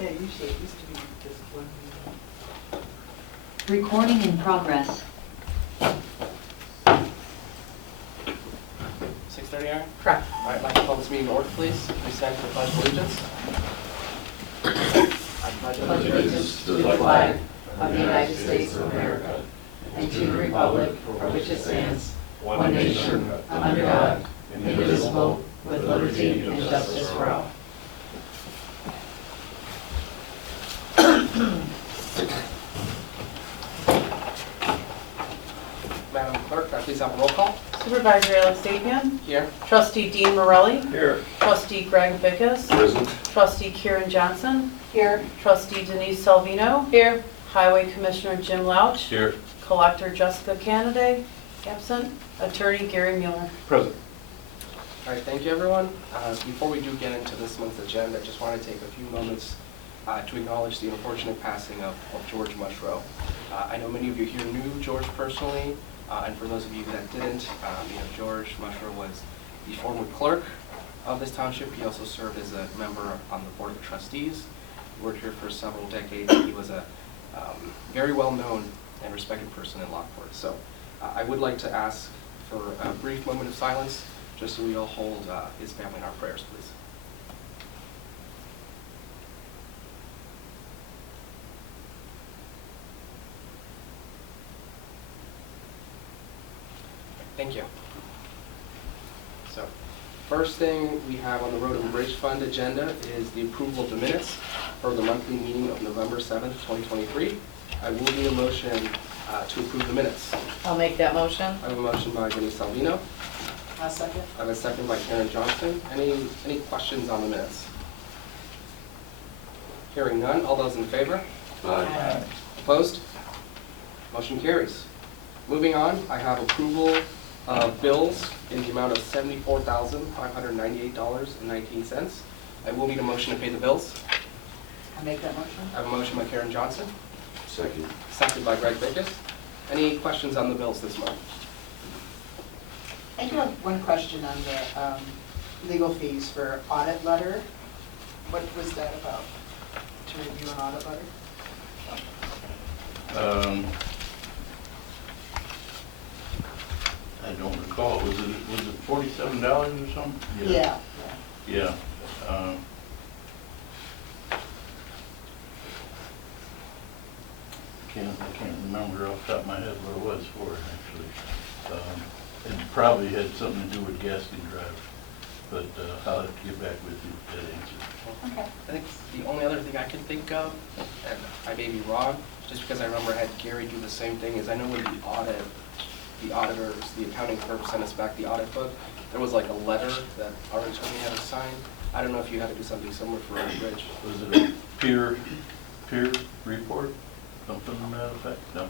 Yeah, usually it used to be just one meeting. Recording in progress. 6:30, Aaron? Correct. All right, I'd like to call this meeting to order, please. Please stand for the Pledge of Allegiance. I pledge Allegiance to the flag of the United States of America and to the republic for which it stands, one nation, under God, indivisible, with liberty and justice for all. Madam Clerk, please have a roll call. Supervisor Alex Dapian, Here. Trustee Dean Morelli, Here. Trustee Greg Bickus, Present. Trustee Kieran Johnson, Here. Trustee Denise Salvino, here. Highway Commissioner Jim Louch, Here. Collector Jessica Canaday, absent, Attorney Gary Mueller. Present. All right, thank you, everyone. Before we do get into this month's agenda, I just want to take a few moments to acknowledge the unfortunate passing of George Mushrow. I know many of you here knew George personally, and for those of you that didn't, George Mushrow was the former clerk of this township. He also served as a member on the Board of Trustees. He worked here for several decades. He was a very well-known and respected person in Lockport. So I would like to ask for a brief moment of silence, just so we all hold his family in our prayers, please. Thank you. So, first thing we have on the Road and Bridge Fund agenda is the approval of the minutes for the monthly meeting of November 7th, 2023. I will need a motion to approve the minutes. I'll make that motion. I have a motion by Denise Salvino. I'll second. I have a second by Karen Johnson. Any questions on the minutes? Hearing none. All those in favor? Aye. Opposed? Motion carries. Moving on, I have approval of bills in the amount of $74,598.19. I will need a motion to pay the bills. I'll make that motion. I have a motion by Karen Johnson, Second. seconded by Greg Bickus. Any questions on the bills this month? I do have one question on the legal fees for audit letter. What was that about? To review an audit letter? I don't recall. Was it $47 or something? Yeah. Yeah. I can't remember off the top of my head what it was for, actually. It probably had something to do with Gaskin Drive, but I'll have to get back with you with that answer. Okay. I think the only other thing I can think of, and I may be wrong, just because I remember I had Gary do the same thing, is I know when the auditors, the accounting firm sent us back the audit book, there was like a letter that our attorney had to sign. I don't know if you had to do something similar for Road and Bridge. Was it a peer report? Something to that effect? No?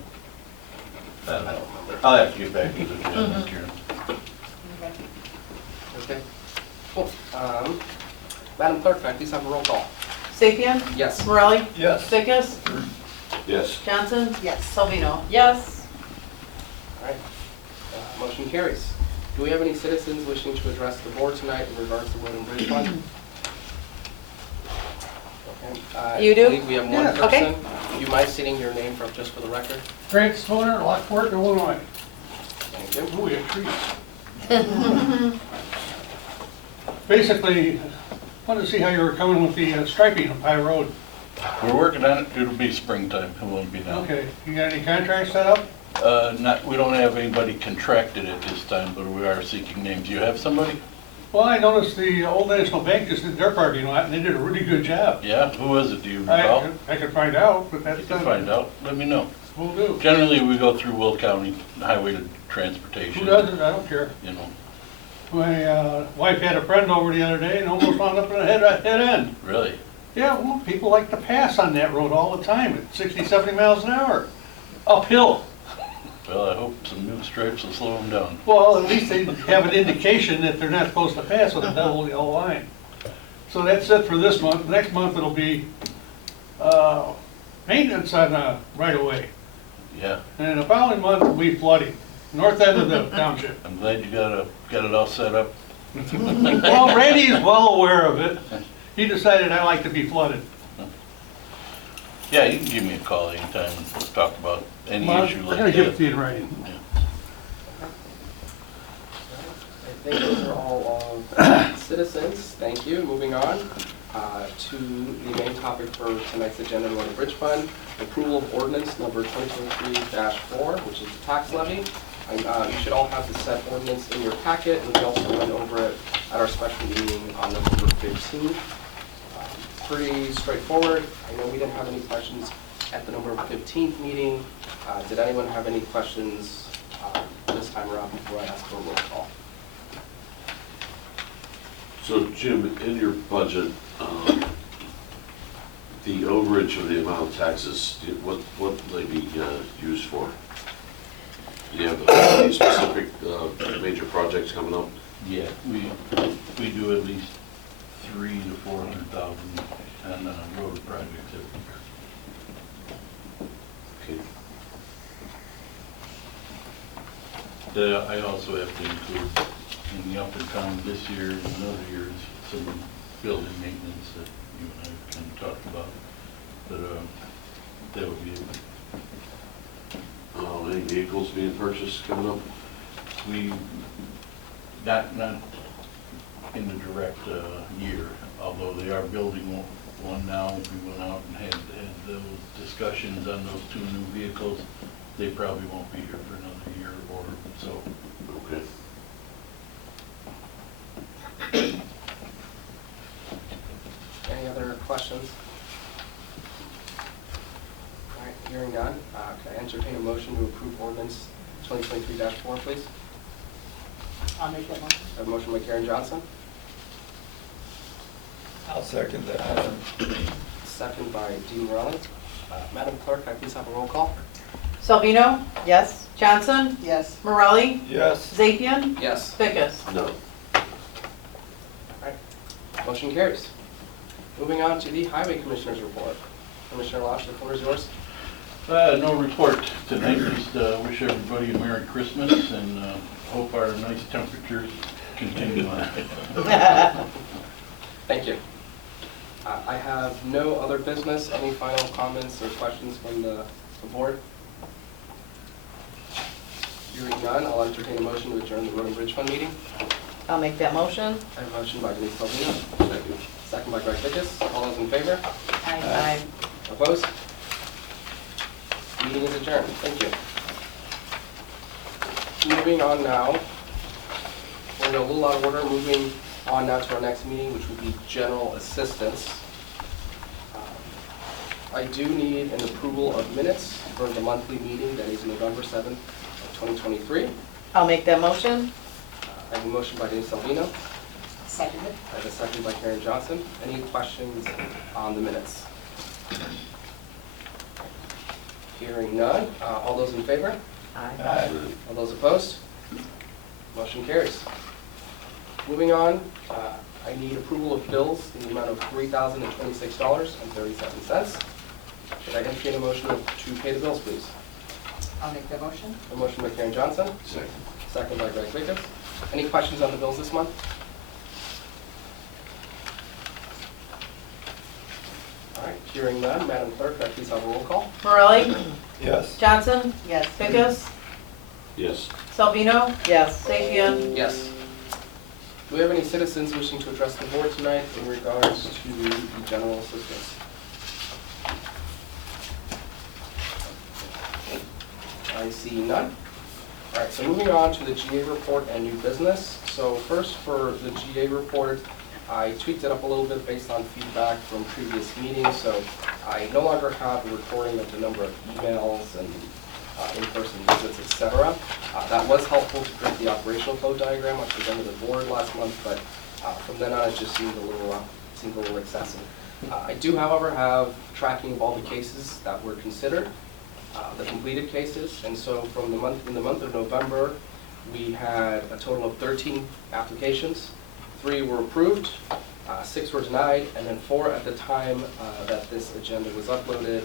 I don't know. remember. I'll have to get back with you, Karen. Okay. Okay. Cool. Madam Clerk, can I please have a roll call? Sapien, Yes. Morelli, Yes. Bickus, Yes. Johnson, Yes. Salvino. Yes. All right. Motion carries. Do we have any citizens wishing to address the board tonight in regards to Road and Bridge Fund? Okay. You do? I believe we have one Yeah. person. Okay. You mind stating your name just for the record? Frank Stoner, Lockport, Illinois. Thank you. Oh, we have trees. Basically, wanted to see how you were coming with the striping of High Road. We're working on it. It'll be springtime. It won't be now. Okay, you got any contracts set up? We don't have anybody contracted at this time, but we are seeking names. You have somebody? Well, I noticed the Old National Bank just did their parking lot, and they did a really good job. Yeah? Who is it? Do you recall? I could find out, but You that's can find out. Let me know. We'll do. Generally, we go through Will County Highway to Who Transportation. doesn't, I don't care. You know, My wife had a friend over the other day and almost wound up in a dead end. really? Yeah, well, people like to pass on that road all the time at 60, 70 miles an hour. Uphill. Well, I hope some new stripes will slow them down. Well, at least they have an indication that they're not supposed to pass with a double yellow line. So that's it for this month. Next month it'll be maintenance on right away. Yeah, And the following month will be flooding, north end of the township. I'm glad you got it all set up. Well, Randy is well aware of it. He decided I like to be flooded. Yeah, you can give me a call anytime and we'll talk about any Mark, issue I'm like gonna give it that. to you in writing. Yeah. I think those are all of citizens. Thank you. Moving on to the main topic for tonight's agenda, Road and Bridge Fund, approval of ordinance number 2023-4, which is the tax levy. You should all have the said ordinance in your packet, and we also went over it at our special meeting on November 15th. Pretty straightforward. I know we didn't have any questions at the November 15th meeting. Did anyone have any questions this time around before I ask for a roll call? So Jim, in your budget, the overage of the amount of taxes, what would they be used for? Do you have any specific major projects coming up? Yeah, we do at least 300,000 to 400,000 on road projects every year. Okay. I also have to include in the up and down this year and other years, some building maintenance that you and I kind of talked about, but that would be, Any vehicles being purchased coming up? we, not in the direct year, although they are building one now. We went out and had those discussions on those 2 new vehicles. They probably won't be here for another year or so. Okay. Any other questions? All right, hearing none, can I entertain a motion to approve ordinance 2023-4, please? I'll make that motion. I have a motion by Karen Johnson, I'll second that motion. second by Dean Morelli. Madam Clerk, can I please have a roll call? Salvino, Yes? Johnson, Yes. Morelli, Yes. Zapian, Yes. Fickus. No. Motion carries. Moving on to the Highway Commissioner's report. Commissioner Losh, the floor is yours. No report tonight, just wish everybody a Merry Christmas and hope our nice temperatures continue on. Thank you. I have no other business. Any final comments or questions from the board? Hearing none, I'll entertain a motion to adjourn the Road and Bridge Fund meeting. I'll make that motion. I have a motion by Denise Salvino, second by Greg Fickus. All those in favor? Aye. Opposed? Meeting is adjourned. Thank you. Moving on now, we're in a little out of order, moving on now to our next meeting, which would be general assistance. I do need an approval of minutes for the monthly meeting that is November 7th of 2023. I'll make that motion. I have a motion by Denise Salvino. Seconded. I have a second by Karen Johnson. Any questions on the minutes? Hearing none. All those in favor? Aye. All those opposed? Motion carries. Moving on, I need approval of bills in the amount of $3,026.37. Should I entertain a motion to pay the bills, please? I'll make that motion. A motion by Karen Johnson, Second. second by Greg Fickus. Any questions on the bills this month? All right, hearing none, Madam Clerk, can I please have a roll call? Morelli, Yes. Johnson, Yes. Fickus, Yes. Salvino, Yes. Zapian. Yes. Do we have any citizens wishing to address the board tonight in regards to the general assistance? I see none. All right, so moving on to the GA report and new business. So first for the GA report, I tweaked it up a little bit based on feedback from previous meetings. So I no longer have a recording of the number of emails and in-person visits, etc. That was helpful to create the operational flow diagram, which was under the board last month, but from then on it just seemed a little excessive. I do, however, have tracking of all the cases that were considered, the completed cases, and so from in the month of November, we had a total of 13 applications. 3 were approved, 6 were denied, and then 4 at the time that this agenda was uploaded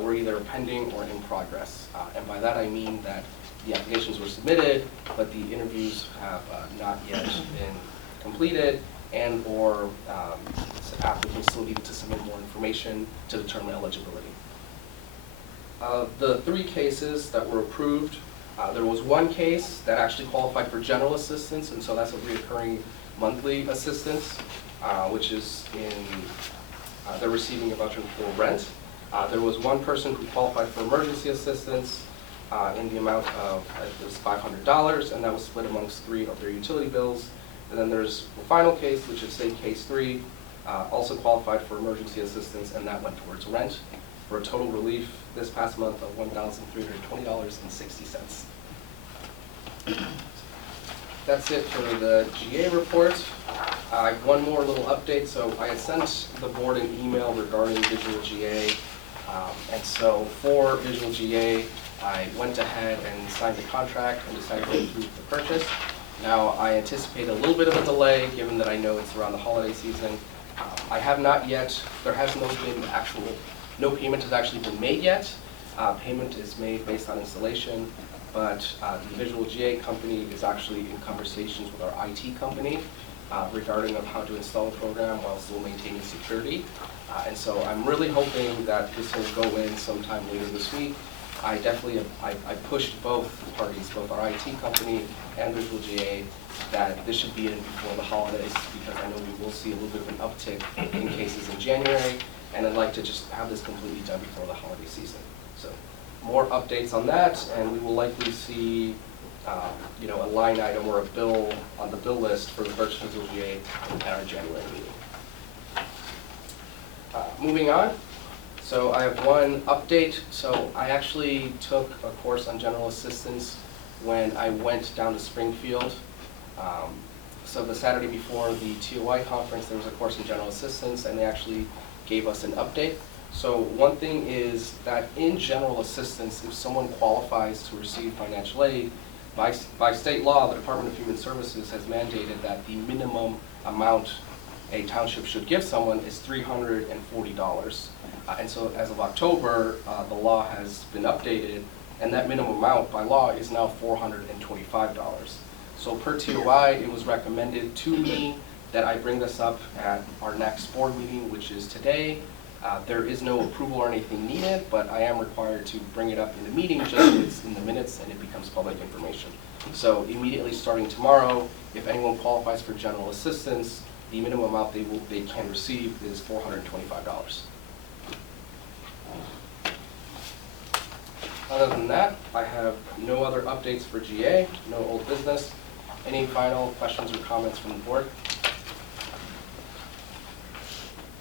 were either pending or in progress. And by that I mean that the applications were submitted, but the interviews have not yet been completed, and/or applicants still needed to submit more information to determine eligibility. The 3 cases that were approved, there was 1 case that actually qualified for general assistance, and so that's a reoccurring monthly assistance, which is they're receiving a voucher for rent. There was 1 person who qualified for emergency assistance in the amount of, it was $500, and that was split amongst 3 of their utility bills. And then there's the final case, which is say case 3, also qualified for emergency assistance, and that went towards rent, for a total relief this past month of $1,320.60. That's it for the GA report. I have one more little update. So I had sent the board an email regarding Visual GA. And so for Visual GA, I went ahead and signed the contract and decided to approve the purchase. Now I anticipate a little bit of a delay given that I know it's around the holiday season. I have not yet, there has no payment has actually been made yet. Payment is made based on installation, but the Visual GA company is actually in conversations with our IT company regarding of how to install the program while still maintaining security. And so I'm really hoping that this will go in sometime later this week. I pushed both parties, both our IT company and Visual GA, that this should be in before the holidays, because I know we will see a little bit of an uptick in cases in January, and I'd like to just have this completely done before the holiday season. So more updates on that, and we will likely see a line item or a bill on the bill list for the purchase of Visual GA at our January meeting. Moving on. So I have one update. So I actually took a course on general assistance when I went down to Springfield. So the Saturday before the TOI conference, there was a course in general assistance, and they actually gave us an update. So one thing is that in general assistance, if someone qualifies to receive financial aid, by state law, the Department of Human Services has mandated that the minimum amount a township should give someone is $340. And so as of October, the law has been updated, and that minimum amount by law is now $425. So per TOI, it was recommended to me that I bring this up at our next board meeting, which is today. There is no approval or anything needed, but I am required to bring it up in the meeting just so it's in the minutes and it becomes public information. So immediately starting tomorrow, if anyone qualifies for general assistance, the minimum amount they can receive is $425. Other than that, I have no other updates for GA, no old business. Any final questions or comments from the board?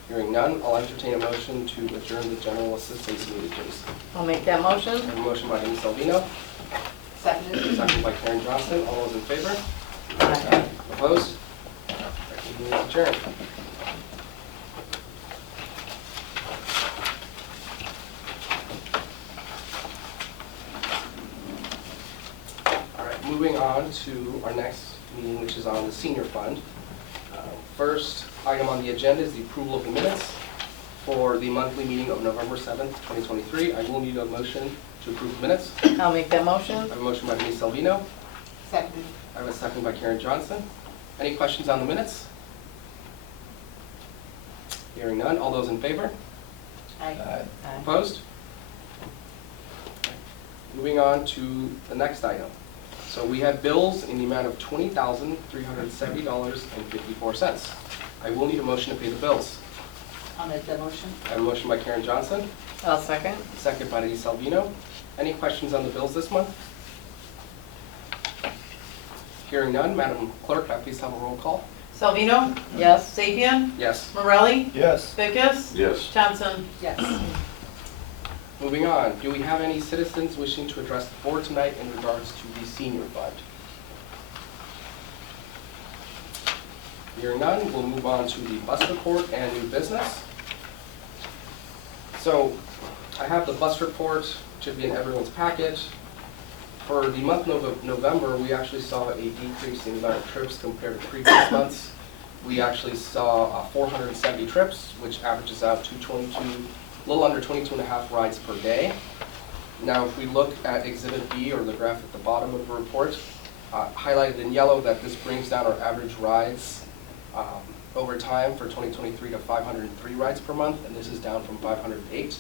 Hearing none, I'll entertain a motion to adjourn the general assistance meeting, please. I'll make that motion. I have a motion by Amy Salvino, Seconded. second by Karen Johnson. All those in favor? Aye. Opposed? Meeting is adjourned. All right, moving on to our next meeting, which is on the senior fund. First item on the agenda is the approval of the minutes for the monthly meeting of November 7th, 2023. I will need a motion to approve the minutes. I'll make that motion. I have a motion by Denise Salvino. Seconded. I have a second by Karen Johnson. Any questions on the minutes? Hearing none. All those in favor? Aye. Aye. Opposed? Moving on to the next item. So we have bills in the amount of $20,370.54. I will need a motion to pay the bills. I'll make that motion. I have a motion by Karen Johnson, I'll second. second by Denise Salvino. Any questions on the bills this month? Hearing none, Madam Clerk, please have a roll call. Salvino? Yes. Sapien? Yes. Morelli? Yes. Vickers? Yes. Johnson? Yes. Moving on, do we have any citizens wishing to address the board tonight in regards to the senior fund? Hearing none, we'll move on to the bus report and new business. So I have the bus report, should be in everyone's packet. For the month of November, we actually saw a decrease in the amount of trips compared to previous months. We actually saw 470 trips, which averages out to a little under 22 and a half rides per day. Now, if we look at Exhibit B, or the graph at the bottom of the report, highlighted in yellow, that this brings down our average rides over time for 2023 to 503 rides per month, and this is down from 508.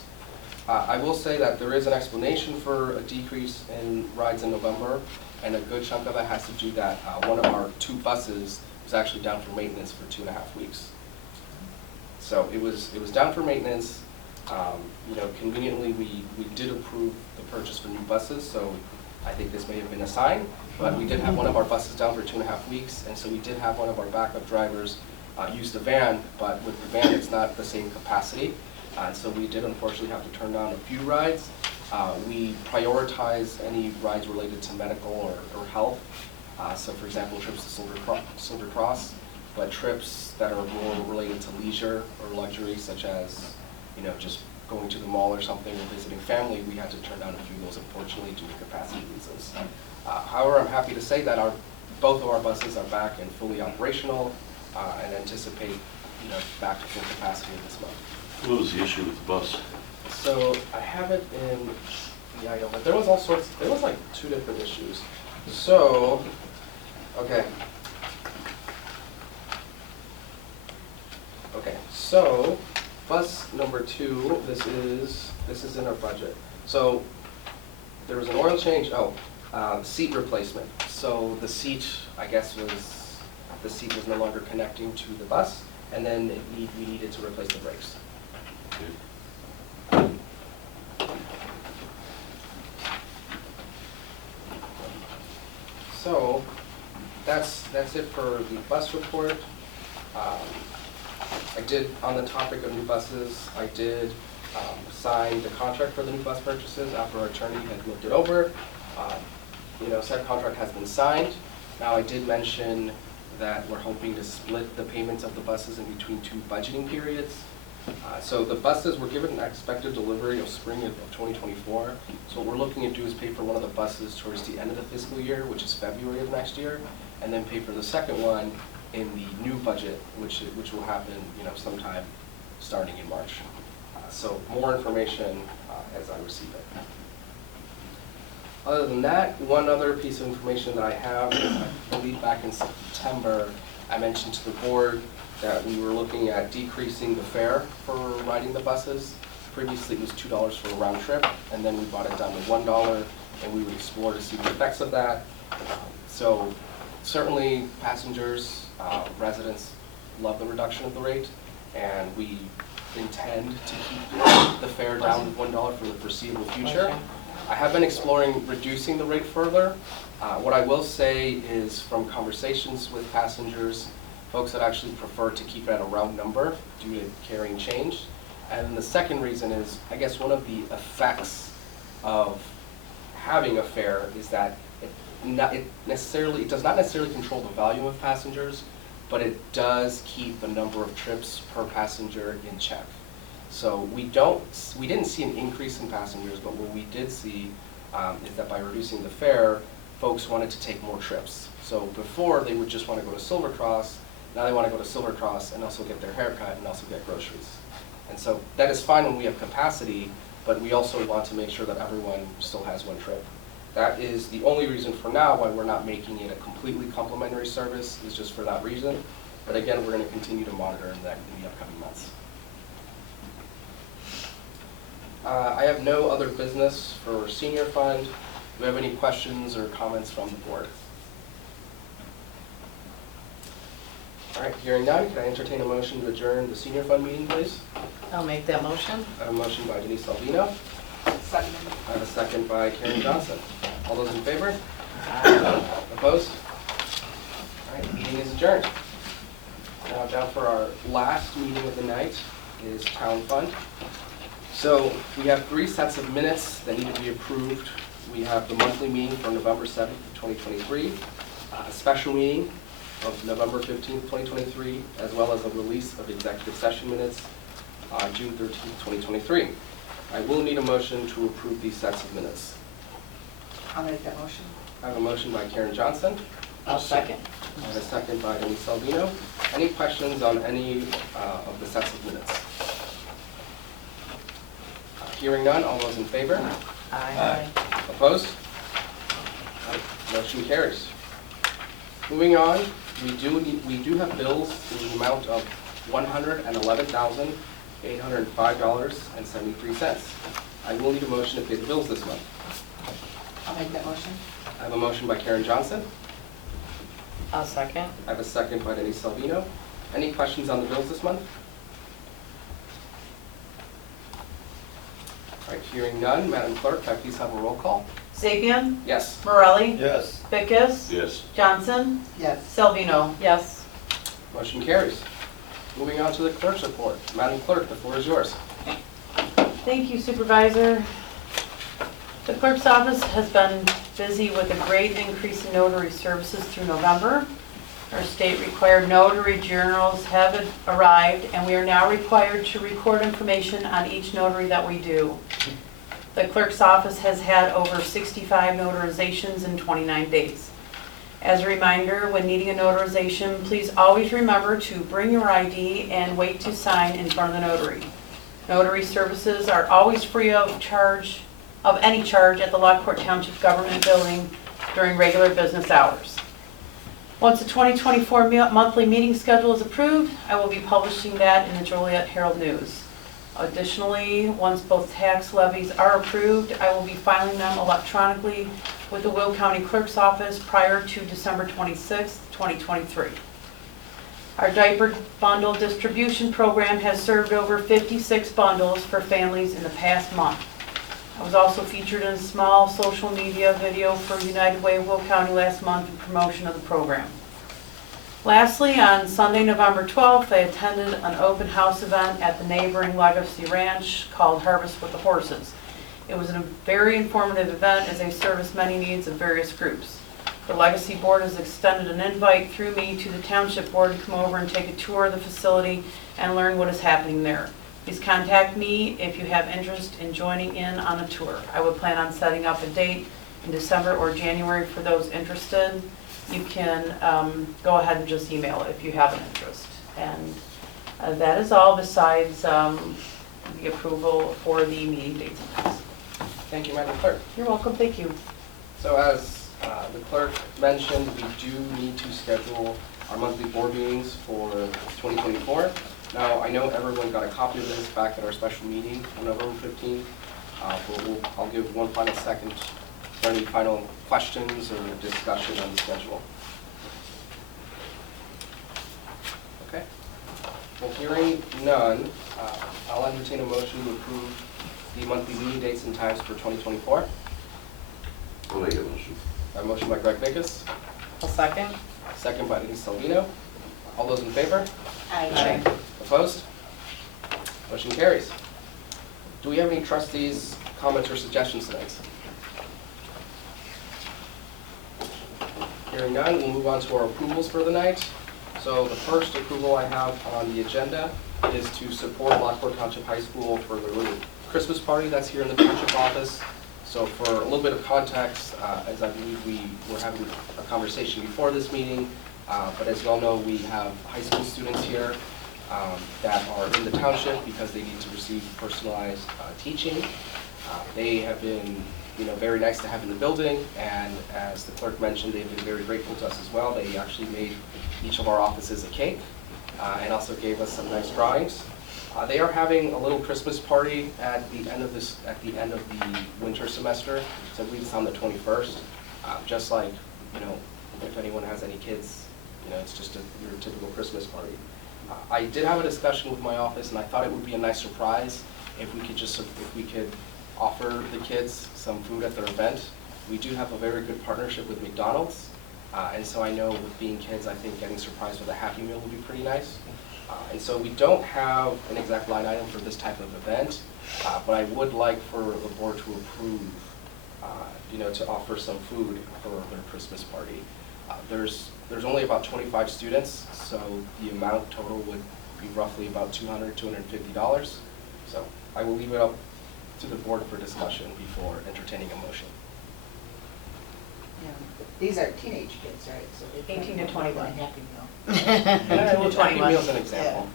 I will say that there is an explanation for a decrease in rides in November, and a good chunk of that has to do that one of our 2 buses was actually down for maintenance for 2.5 weeks. So it was down for maintenance. You know, conveniently, we did approve the purchase for new buses, so I think this may have been a sign, but we did have one of our buses down for 2.5 weeks, and so we did have one of our backup drivers use the van, but with the van, it's not the same capacity. And so we did unfortunately have to turn down a few rides. We prioritize any rides related to medical or health. So for example, trips to Silver Cross, but trips that are more related to leisure or luxury, such as, you know, just going to the mall or something or visiting family, we had to turn down a few of those, unfortunately, due to capacity reasons. However, I'm happy to say that both of our buses are back and fully operational, and anticipate, you know, back to full capacity this month. What was the issue with the bus? So I have it in the item, but there was all sorts, there was like 2 different issues. So, okay. Okay, so bus number 2, this is in our budget. So there was an oil change, seat replacement. So the seat, I guess, the seat was no longer connecting to the bus, and then we needed to replace the brakes. Okay. So that's it for the bus report. I did, on the topic of new buses, I did sign the contract for the new bus purchases after our attorney had looked it over. You know, said contract has been signed. Now, I did mention that we're hoping to split the payments of the buses in between 2 budgeting periods. So the buses were given an expected delivery of spring of 2024. So what we're looking to do is pay for one of the buses towards the end of the fiscal year, which is February of next year, and then pay for the second one in the new budget, which will happen, you know, sometime starting in March. So more information as I receive it. Other than that, one other piece of information that I have, I believe back in September, I mentioned to the board that we were looking at decreasing the fare for riding the buses. Previously, it was $2 for a round trip, and then we brought it down to $1, and we would explore to see the effects of that. So certainly, passengers, residents love the reduction of the rate, and we intend to keep the fare down to $1 for the foreseeable future. I have been exploring reducing the rate further. What I will say is, from conversations with passengers, folks that actually prefer to keep it at a round number due to carrying change. And the second reason is, I guess one of the effects of having a fare is that it does not necessarily control the volume of passengers, but it does keep the number of trips per passenger in check. So we didn't see an increase in passengers, but what we did see is that by reducing the fare, folks wanted to take more trips. So before, they would just want to go to Silver Cross. Now they want to go to Silver Cross and also get their haircut and also get groceries. And so that is fine when we have capacity, but we also want to make sure that everyone still has one trip. That is the only reason for now why we're not making it a completely complimentary service, is just for that reason. But again, we're going to continue to monitor in the upcoming months. I have no other business for senior fund. Do you have any questions or comments from the board? All right, hearing none, can I entertain a motion to adjourn the senior fund meeting, please? I'll make that motion. I have a motion by Denise Albino. Second. I have a second by Karen Johnson. All those in favor? Aye. Opposed? All right, meeting is adjourned. Now down for our last meeting of the night is town fund. So we have 3 sets of minutes that need to be approved. We have the monthly meeting for November 7th, 2023, a special meeting of November 15th, 2023, as well as a release of executive session minutes on June 13th, 2023. I will need a motion to approve these sets of minutes. I'll make that motion. I have a motion by Karen Johnson. I'll second. I have a second by Denise Albino. Any questions on any of the sets of minutes? Hearing none, all those in favor? Aye. Opposed? Motion carries. Moving on, we do have bills in the amount of $111,805.73. I will need a motion to pay the bills this month. I'll make that motion. I have a motion by Karen Johnson. I'll second. I have a second by Denise Salvino. Any questions on the bills this month? All right, hearing none, Madam Clerk, can I please have a roll call? Sapien, Yes. Morelli, Yes. Vickers, Yes. Johnson, Yes. Selvino. Yes. Motion carries. Moving on to the clerk's report. Madam Clerk, the floor is yours. Thank you, Supervisor. The clerk's office has been busy with a great increase in notary services through November. Our state-required notary journals have arrived, and we are now required to record information on each notary that we do. The clerk's office has had over 65 notarizations in 29 days. As a reminder, when needing a notarization, please always remember to bring your ID and wait to sign in front of the notary. Notary services are always free of any charge at the Lockport Township Government Building during regular business hours. Once the 2024 monthly meeting schedule is approved, I will be publishing that in the Joliet Herald News. Additionally, once both tax levies are approved, I will be filing them electronically with the Will County Clerk's Office prior to December 26, 2023. Our diaper bundle distribution program has served over 56 bundles for families in the past month. I was also featured in a small social media video for United Way of Will County last month in promotion of the program. Lastly, on Sunday, November 12th, I attended an open house event at the neighboring Legacy Ranch called Harvest with the Horses. It was a very informative event as they service many needs of various groups. The Legacy Board has extended an invite through me to the Township Board to come over and take a tour of the facility and learn what is happening there. Please contact me if you have interest in joining in on a tour. I would plan on setting up a date in December or January for those interested. You can go ahead and just email it if you have an interest. And that is all besides the approval for the meeting dates and times. Thank you, Madam Clerk. You're welcome, thank you. So as the clerk mentioned, we do need to schedule our monthly board meetings for 2024. Now, I know everyone got a copy of this back at our special meeting on November 15th. I'll give one final second for any final questions or discussion on the schedule. Okay. Well, hearing none, I'll entertain a motion to approve the monthly meeting dates and times for 2024. I'll make a motion. A motion by Greg Vickers, A second. second by Denise Salvino. All those in favor? Aye. Opposed? Motion carries. Do we have any trustees' comments or suggestions tonight? Hearing none, we'll move on to our approvals for the night. So the first approval I have on the agenda is to support Lockport Township High School for the little Christmas party that's here in the township office. So for a little bit of context, as I believe we were having a conversation before this meeting, but as you all know, we have high school students here that are in the township because they need to receive personalized teaching. They have been, very nice to have in the building, and as the clerk mentioned, they've been very grateful to us as well. They actually made each of our offices a cake and also gave us some nice drawings. They are having a little Christmas party at the end of the winter semester, so I believe it's on the 21st. Just like, if anyone has any kids, it's just your typical Christmas party. I did have a discussion with my office, and I thought it would be a nice surprise if we could offer the kids some food at their event. We do have a very good partnership with McDonald's, and so I know with being kids, I think getting surprised with a Happy Meal would be pretty nice. And so we don't have an exact line item for this type of event, but I would like for the board to approve, to offer some food for their Christmas party. There's only about 25 students, so the amount total would be roughly about $200, $250. So I will leave it up to the board for discussion before entertaining a motion. Yeah. These are teenage kids, right? So they 18 to 21. Happy Meal. Well, Happy 21. Meal's an example.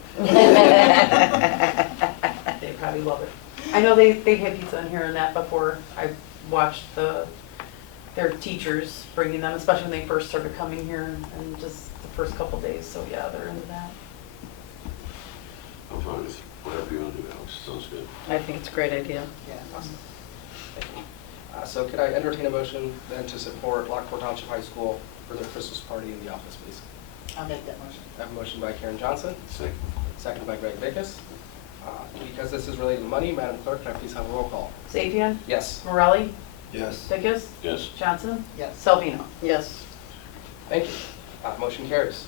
They probably love it. I know they've had pizza in here and that before. I watched their teachers bringing them, especially when they first started coming here, and just the first couple days, so yeah, they're into that. I'm fine with whatever you want to do, Alex, sounds good. I think it's a great idea. Yeah. Awesome. Thank you. So could I entertain a motion then to support Lockport Township High School for their Christmas party in the office, please? I'll make that motion. I have a motion by Karen Johnson, Second. seconded by Greg Vickus. Because this is related to money, Madam Clerk, can I please have a roll call? Sapien, Yes. Morelli, Yes. Vickus, Yes. Johnson, Yes. Selvino. Yes. Thank you. Motion carries.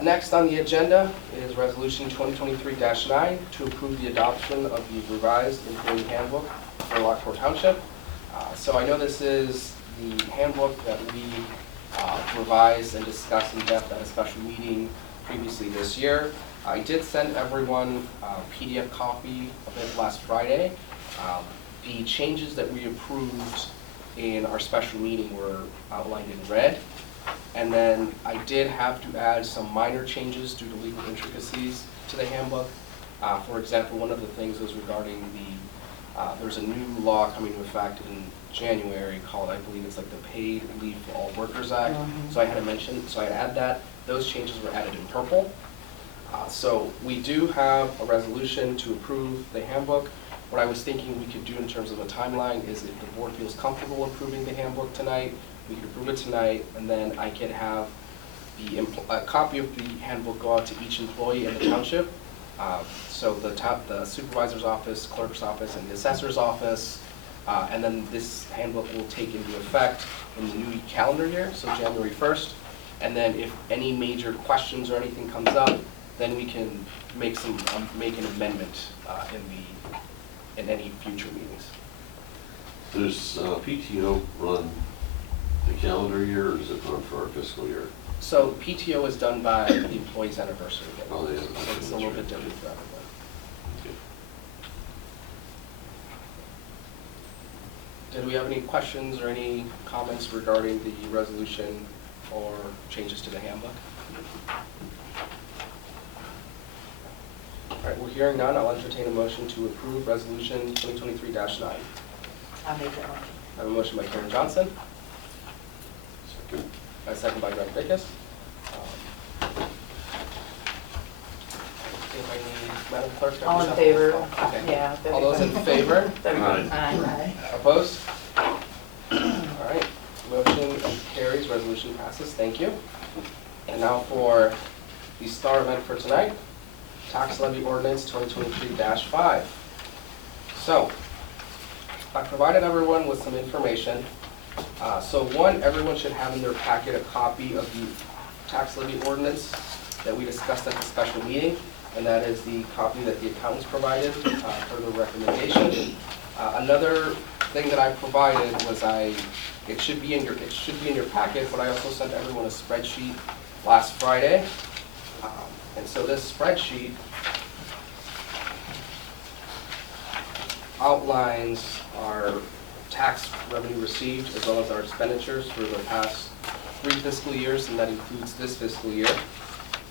Next on the agenda is Resolution 2023-9 to approve the adoption of the revised employee handbook for Lockport Township. So I know this is the handbook that we revised and discussed in depth at a special meeting previously this year. I did send everyone a PDF copy of it last Friday. The changes that we approved in our special meeting were outlined in red. And then I did have to add some minor changes due to legal intricacies to the handbook. For example, one of the things was regarding there's a new law coming into effect in January called, I believe it's like the Paid Leave for All Workers Act. So I had to mention, so I add that. Those changes were added in purple. So we do have a resolution to approve the handbook. What I was thinking we could do in terms of a timeline is if the board feels comfortable approving the handbook tonight, we could approve it tonight, and then I could have a copy of the handbook go out to each employee in the township. So the supervisor's office, clerk's office, and the assessor's office, and then this handbook will take into effect in the new calendar year, so January 1st. And then if any major questions or anything comes up, then we can make an amendment in any future meetings. Does PTO run the calendar year, or is it run for our fiscal year? So PTO is done by the employee's anniversary. Oh, the So it's a little bit anniversary. different for everyone. Okay. Did we have any questions or any comments regarding the resolution or changes to the handbook? All right, we're hearing none. I'll entertain a motion to approve resolution 2023-9. I'll make that motion. I have a motion by Karen Johnson, Second. and a second by Greg Vickus. If I need, Madam Clerk, can I All please in have a roll favor? call? Okay. Yeah. that'd All be those in fine. favor? That'd be fine. Aye. Opposed? All right, motion carries, resolution passes, thank you. And now for the star event for tonight, tax levy ordinance 2023-5. So, I provided everyone with some information. So one, everyone should have in their packet a copy of the tax levy ordinance that we discussed at the special meeting, and that is the copy that the accountants provided for the recommendation. Another thing that I provided was it should be in your packet, but I also sent everyone a spreadsheet last Friday. And so this spreadsheet outlines our tax revenue received as well as our expenditures for the past 3 fiscal years, and that includes this fiscal year.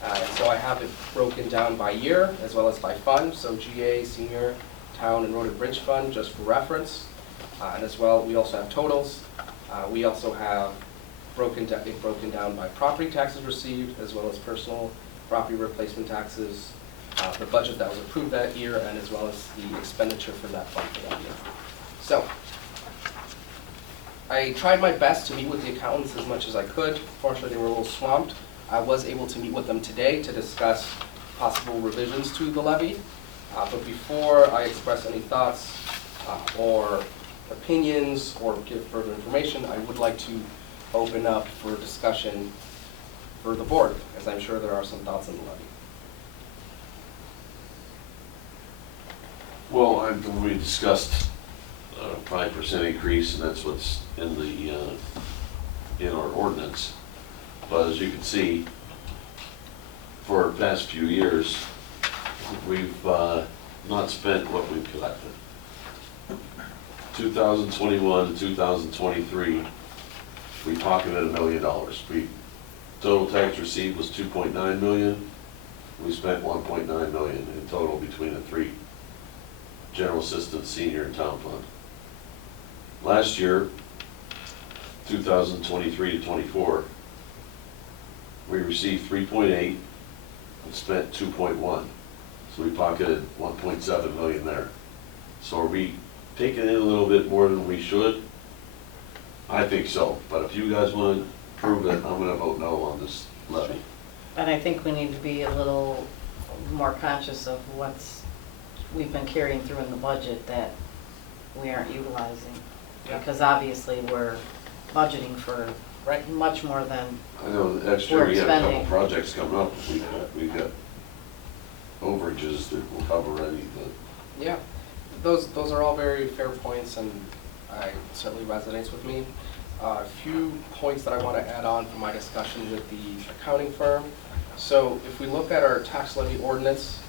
And so I have it broken down by year as well as by fund, so GA, senior, town, and road and bridge fund, just for reference. And as well, we also have totals. We also have broken down by property taxes received as well as personal property replacement taxes, the budget that was approved that year, and as well as the expenditure for that fund for that year. So, I tried my best to meet with the accountants as much as I could. Fortunately, they were a little swamped. I was able to meet with them today to discuss possible revisions to the levy. But before I express any thoughts or opinions or give further information, I would like to open up for discussion for the board, as I'm sure there are some thoughts on the levy. Well, we discussed a 5% increase, and that's what's in in our ordinance. But as you can see, for the past few years, we've not spent what we've collected. 2021 to 2023, we pocketed $1 million. Total tax received was $2.9 million. We spent $1.9 million in total between the 3 general assistance, senior, and town fund. Last year, 2023 to 24, we received 3.8 and spent 2.1. So we pocketed 1.7 million there. So are we taking in a little bit more than we should? I think so, but if you guys want to prove it, I'm gonna vote no on this levy. And I think we need to be a little more conscious of we've been carrying through in the budget that we aren't utilizing. Yeah. Because obviously we're budgeting for Right. much more than, I know next year We're we have a couple expending. projects coming up, we've got overages that will cover any, but Yeah, those are all very fair points, and I certainly resonates with me. A few points that I want to add on from my discussion with the accounting firm. So if we look at our tax levy ordinance,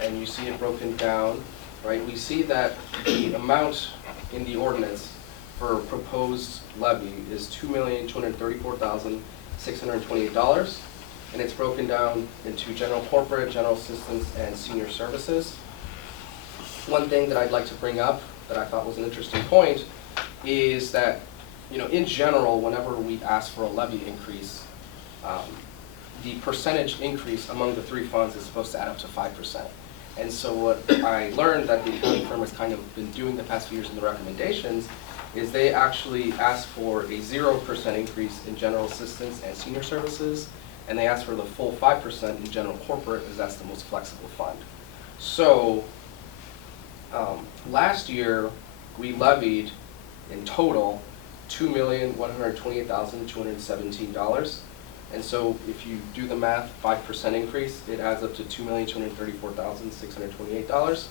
and you see it broken down, right, we see that the amount in the ordinance for proposed levy is $2,234,628, and it's broken down into general corporate, general assistance, and senior services. One thing that I'd like to bring up that I thought was an interesting point is that, you know, in general, whenever we ask for a levy increase, the percentage increase among the three funds is supposed to add up to 5%. And so what I learned that the accounting firm has kind of been doing the past few years in the recommendations is they actually ask for a 0% increase in general assistance and senior services, and they ask for the full 5% in general corporate, as that's the most flexible fund. So last year, we levied in total $2,128,217. And so if you do the math, 5% increase, it adds up to $2,234,628.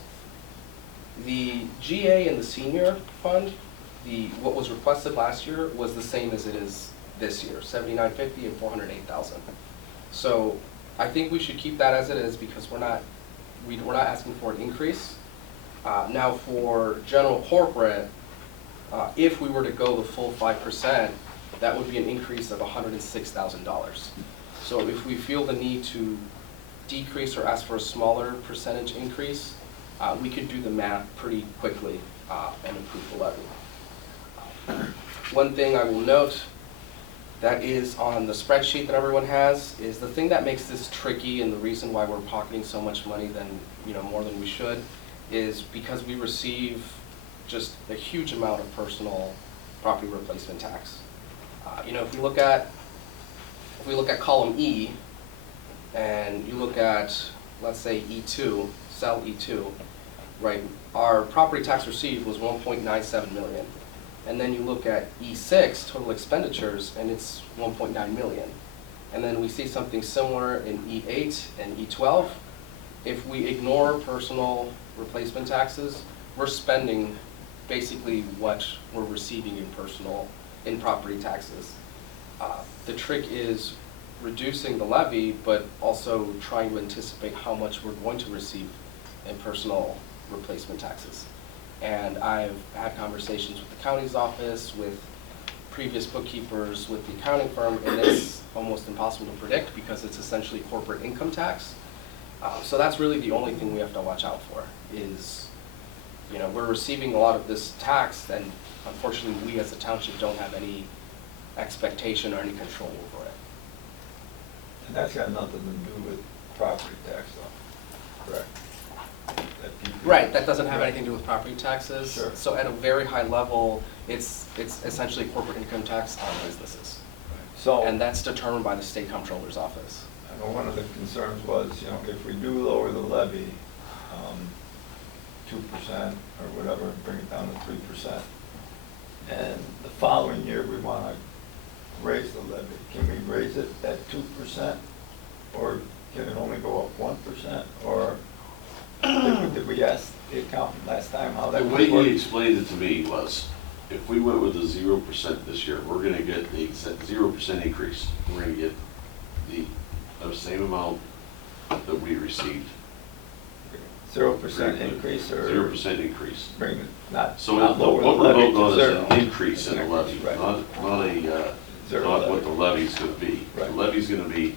The GA and the senior fund, what was requested last year was the same as it is this year, $79.50 and $408,000. So I think we should keep that as it is because we're not asking for an increase. Now for general corporate, if we were to go the full 5%, that would be an increase of $106,000. So if we feel the need to decrease or ask for a smaller percentage increase, we could do the math pretty quickly and approve the levy. One thing I will note that is on the spreadsheet that everyone has is the thing that makes this tricky, and the reason why we're pocketing so much money more than we should is because we receive just a huge amount of personal property replacement tax. If we look at column E, and you look at, let's say E2, cell E2, right? Our property tax received was 1.97 million, and then you look at E6, total expenditures, and it's 1.9 million, and then we see something similar in E8 and E12. If we ignore personal replacement taxes, we're spending basically what we're receiving in property taxes. The trick is reducing the levy, but also trying to anticipate how much we're going to receive in personal replacement taxes. And I've had conversations with the county's office, with previous bookkeepers, with the accounting firm, and it's almost impossible to predict because it's essentially corporate income tax. So that's really the only thing we have to watch out for is, we're receiving a lot of this tax, and unfortunately we as a township don't have any expectation or any control over it. And that's got nothing to do with property tax though, correct? Right, that doesn't have anything to do with property taxes. Sure. So at a very high level, it's essentially corporate income tax on businesses. So, And that's determined by the state comptroller's office. I know one of the concerns was, if we do lower the levy, 2% or whatever, and bring it down to 3%, and the following year we want to raise the levy, can we raise it at 2%? Or can it only go up 1%? Or did we ask the accountant last time how that The would way work? he explained it to me was, if we went with the 0% this year, we're gonna get the 0% increase. We're gonna get the same amount that we received. 0% increase or? 0% increase. Bring it, not So not what lower the we're levy voting to on is zero. an increase in the levy, Right. not Zero what levy. the levy's gonna be. The Right. levy's gonna be,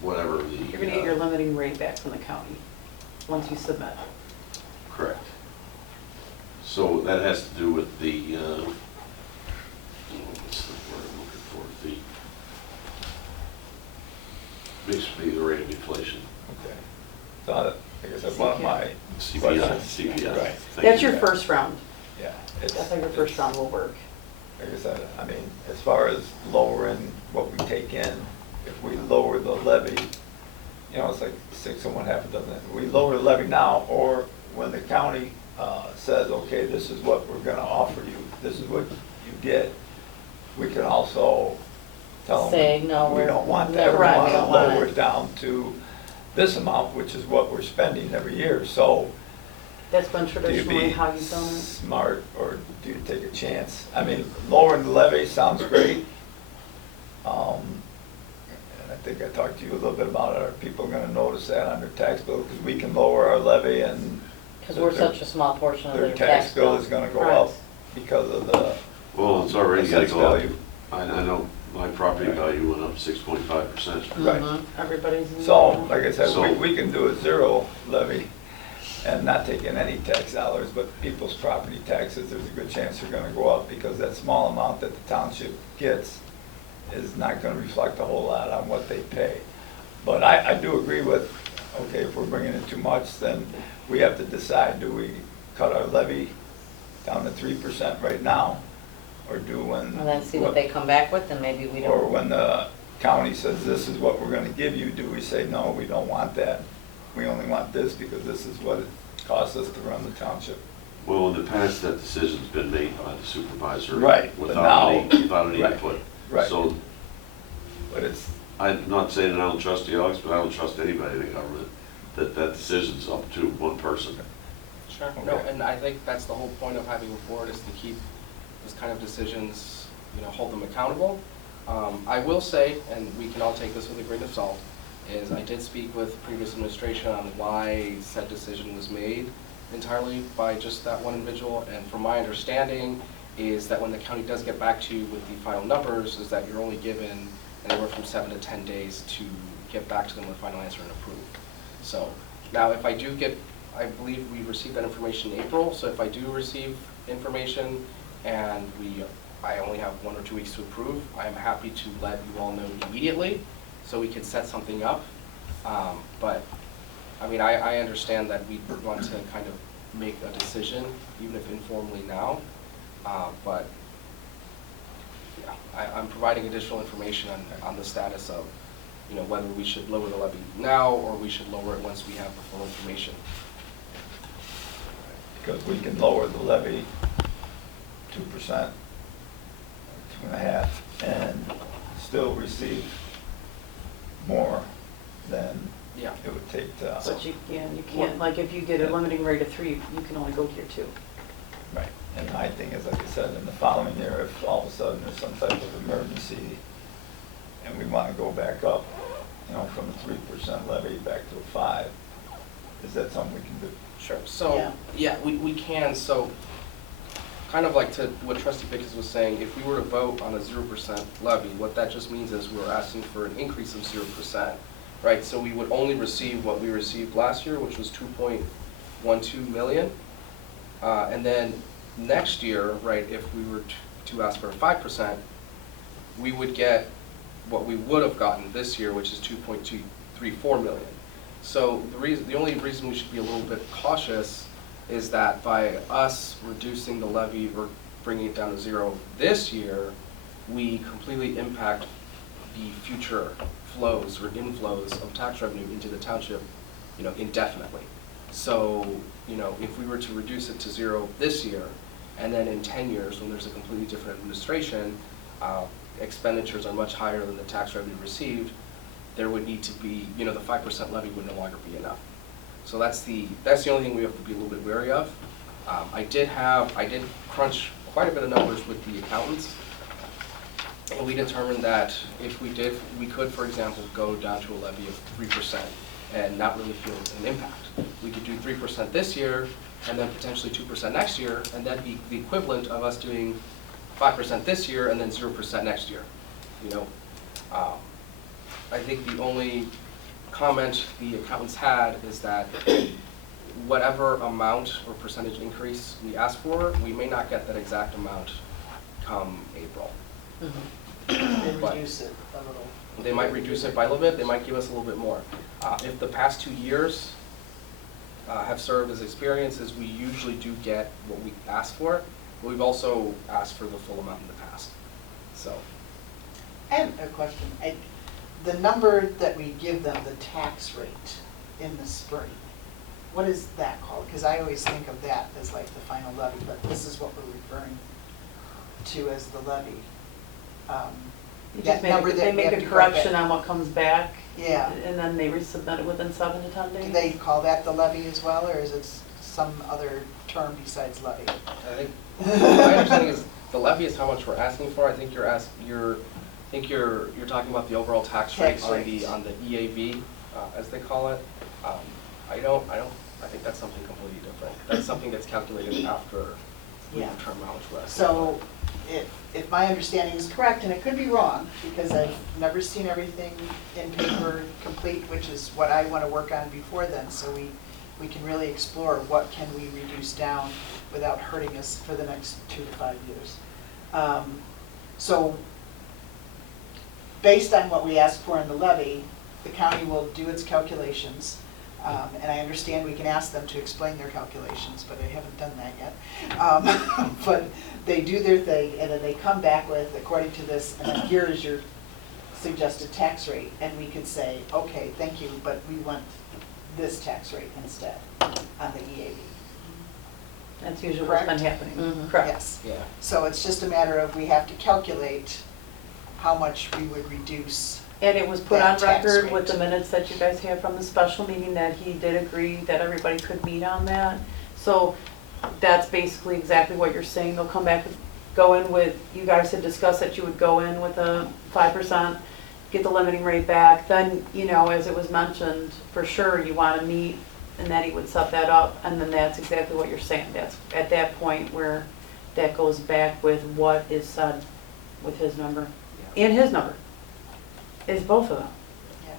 whatever the. you're gonna get your limiting rate back from the county once you submit. Correct. So that has to do with the, what's the word I'm looking for? basically the rate of inflation. Okay. So, like I said, one of my CPI, questions. CPI. Right, Thank That's you. your first round. yeah. it's- That's how your first round will work. Like I said, I mean, as far as lowering what we take in, if we lower the levy, you know, it's like 6 and 1/2 a dozen. We lower the levy now, or when the county says, okay, this is what we're gonna offer you, this is what you get, we can also tell them. Say, no, We we're- don't want that, never we mind, we wanna don't want lower it. it down to this amount, which is what we're spending every year, so. That's been Do you traditionally be how you've done it. smart, or do you take a chance? I mean, lowering the levy sounds great. And I think I talked to you a little bit about it. Are people gonna notice that on their tax bill? Because we can lower our levy and. Because we're their- such a small portion of Their their tax bill is gonna go up Correct. because of the Well, it's already gonna assessed go up. value. I know my property value went up 6.5%. Right. Everybody's. So, like I said, So- we can do a zero levy and not take in any tax dollars, but people's property taxes, there's a good chance they're gonna go up because that small amount that the township gets is not gonna reflect a whole lot on what they pay. But I do agree with, okay, if we're bringing in too much, then we have to decide, do we cut our levy down to 3% right now? Or do when. And then see what they come back with, and maybe we Or don't. when the county says, this is what we're gonna give you, do we say, no, we don't want that? We only want this because this is what it costs us to run the township. Well, in the past, that decision's been made by the supervisor. Right, but Without any right, input. right. So But it's, I'm not saying that I don't trust the Elks, but I don't trust anybody in the government, that decision's up to one person. Sure. No, Okay. and I think that's the whole point of having a board, is to keep those kind of decisions, you know, hold them accountable. I will say, and we can all take this with a grain of salt, is I did speak with previous administration on why said decision was made entirely by just that one individual, and from my understanding is that when the county does get back to you with the final numbers, is that you're only given anywhere from 7 to 10 days to get back to them with final answer and approve. So, now if I do get, I believe we received that information in April, so if I do receive information and I only have 1 or 2 weeks to approve, I am happy to let you all know immediately, so we could set something up. But, I mean, I understand that we want to kind of make a decision, even if informally now, but, yeah, I'm providing additional information on the status of, you know, whether we should lower the levy now, or we should lower it once we have the full information. because we can lower the levy 2%, 2.5%, and still receive more than Yeah. it would take to. But you can't, like, if you get a limiting rate of 3, you can only go tier 2. Right, and my thing is, like I said, in the following year, if all of a sudden there's some type of emergency and we want to go back up, you know, from a 3% levy back to a 5%, is that something we can do? Sure, so, yeah, we can, so, kind of like to what Trustee Bickers was saying, if we were to vote on a 0% levy, what that just means is we're asking for an increase of 0%, right? So we would only receive what we received last year, which was 2.12 million. And then next year, right, if we were to ask for 5%, we would get what we would have gotten this year, which is 2.234 million. So the only reason we should be a little bit cautious is that by us reducing the levy or bringing it down to 0 this year, we completely impact the future flows or inflows of tax revenue into the township, you know, indefinitely. So, you know, if we were to reduce it to 0 this year, and then in 10 years, when there's a completely different administration, expenditures are much higher than the tax revenue received, there would need to be, you know, the 5% levy would no longer be enough. So that's the only thing we have to be a little bit wary of. I did crunch quite a bit of numbers with the accountants, and we determined that if we could, for example, go down to a levy of 3% and not really feel an impact. We could do 3% this year, and then potentially 2% next year, and that'd be the equivalent of us doing 5% this year and then 0% next year, you know. I think the only comment the accountants had is that whatever amount or percentage increase we ask for, we may not get that exact amount come April. They But- reduce it a little. They might reduce it by a little bit, they might give us a little bit more. If the past 2 years have served as experiences, we usually do get what we ask for. But we've also asked for the full amount in the past, so. And a question, the number that we give them, the tax rate in the spring, what is that called? Because I always think of that as like the final levy, but this is what we're referring to as the levy. You That just make number a- that They we make have a to go correction back. on what comes back. Yeah. And then they resubmit it within 7 to 10 days. Do they call that the levy as well, or is it some other term besides levy? I think, my understanding is the levy is how much we're asking for. I think you're talking about the overall tax rate Tax on rate. the EAV, as they call it. I think that's something completely different. That's something that's calculated after we Yeah. determine how much we're asking. So if my understanding is correct, and it could be wrong, because I've never seen everything in paper complete, which is what I want to work on before then, so we can really explore what can we reduce down without hurting us for the next 2 to 5 years. So based on what we ask for in the levy, the county will do its calculations. And I understand we can ask them to explain their calculations, but I haven't done that yet. But they do their thing, and then they come back with, according to this, and then here is your suggested tax rate. And we could say, okay, thank you, but we want this tax rate instead on the EAV. That's usually what's been Correct? happening. Mhm. Correct. Yes. Yeah. So it's just a matter of, we have to calculate how much we would reduce. And it was put That on tax record with rate. the minutes that you guys had from the special meeting that he did agree that everybody could meet on that. So that's basically exactly what you're saying. They'll come back, go in with, you guys had discussed that you would go in with a 5%, get the limiting rate back. Then, you know, as it was mentioned, for sure you want to meet, and that he would set that up. And then that's exactly what you're saying. That's at that point where that goes back with what is said with his number and his number. Is both of them. Yeah.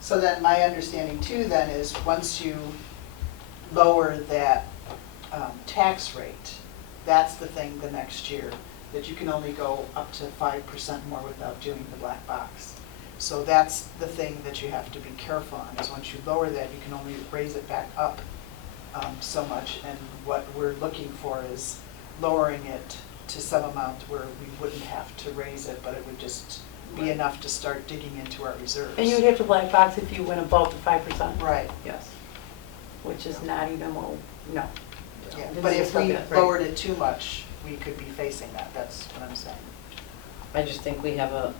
So then my understanding too then is once you lower that tax rate, that's the thing the next year, that you can only go up to 5% more without doing the black box. So that's the thing that you have to be careful on, is once you lower that, you can only raise it back up so much. And what we're looking for is lowering it to some amount where we wouldn't have to raise it, but it would just be enough to start digging into our reserves. And you would have to black box if you went above the 5%? Right, Yes. Which is not even, well, no. yeah, Didn't but if discuss we that, right. lowered it too much, we could be facing that, that's what I'm saying. I just think we have a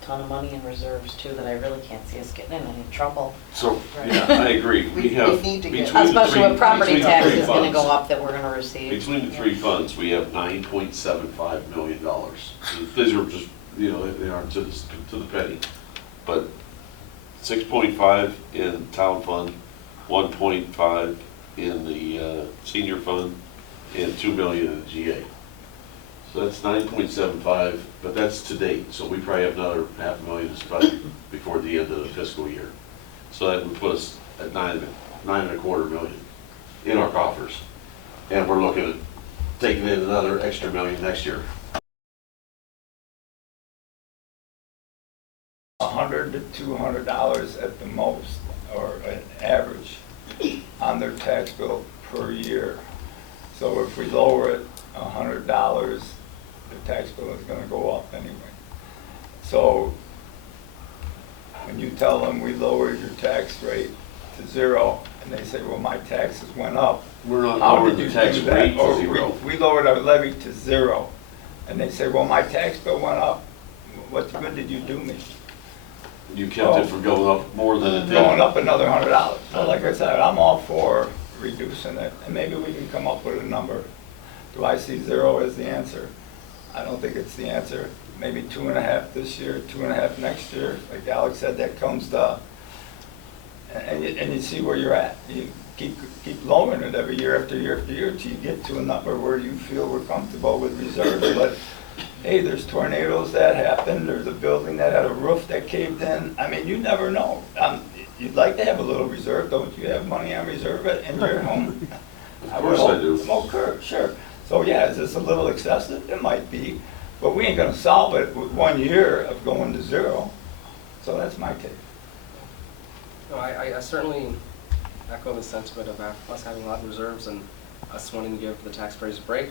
ton of money in reserves too, that I really can't see us getting in any trouble. So, Right. yeah, I agree. We We have, need to get- between the Especially three, with property between the tax three is gonna go funds, up that we're gonna receive. between the three funds, we have $9.75 million. These are just, you know, they aren't to the penny. But 6.5 in town fund, 1.5 in the senior fund, and 2 million in the GA. So that's 9.75, but that's to date, so we probably have another $500,000 to spend before the end of the fiscal year. So that would put us at 9.25 million in our coffers. And we're looking at taking in another extra million next year. $100 to $200 at the most, or an average, on their tax bill per year. So if we lower it $100, the tax bill is gonna go up anyway. So when you tell them we lowered your tax rate to 0, and they say, well, my taxes went up. We're not How lowering did the you tax do that? rate Or to 0. we lowered our levy to 0, and they say, well, my tax bill went up. What good did you do me? You kept it from going up more than it did. Going up another $100. So like I said, I'm all for reducing it, and maybe we can come up with a number. Do I see 0 as the answer? I don't think it's the answer. Maybe 2.5 this year, 2.5 next year. Like Alex said, that comes to, and you see where you're at. You keep lowering it every year after year after year till you get to a number where you feel we're comfortable with reserves. But hey, there's tornadoes that happen, there's a building that had a roof that caved in. I mean, you never know. You'd like to have a little reserve, don't you have money on reserve in your home? Of course I do. Oh, sure. So yeah, is this a little excessive? It might be, but we ain't gonna solve it with 1 year of going to 0. So that's my take. No, I certainly echo the sentiment of us having a lot of reserves and us wanting to give the taxpayers a break.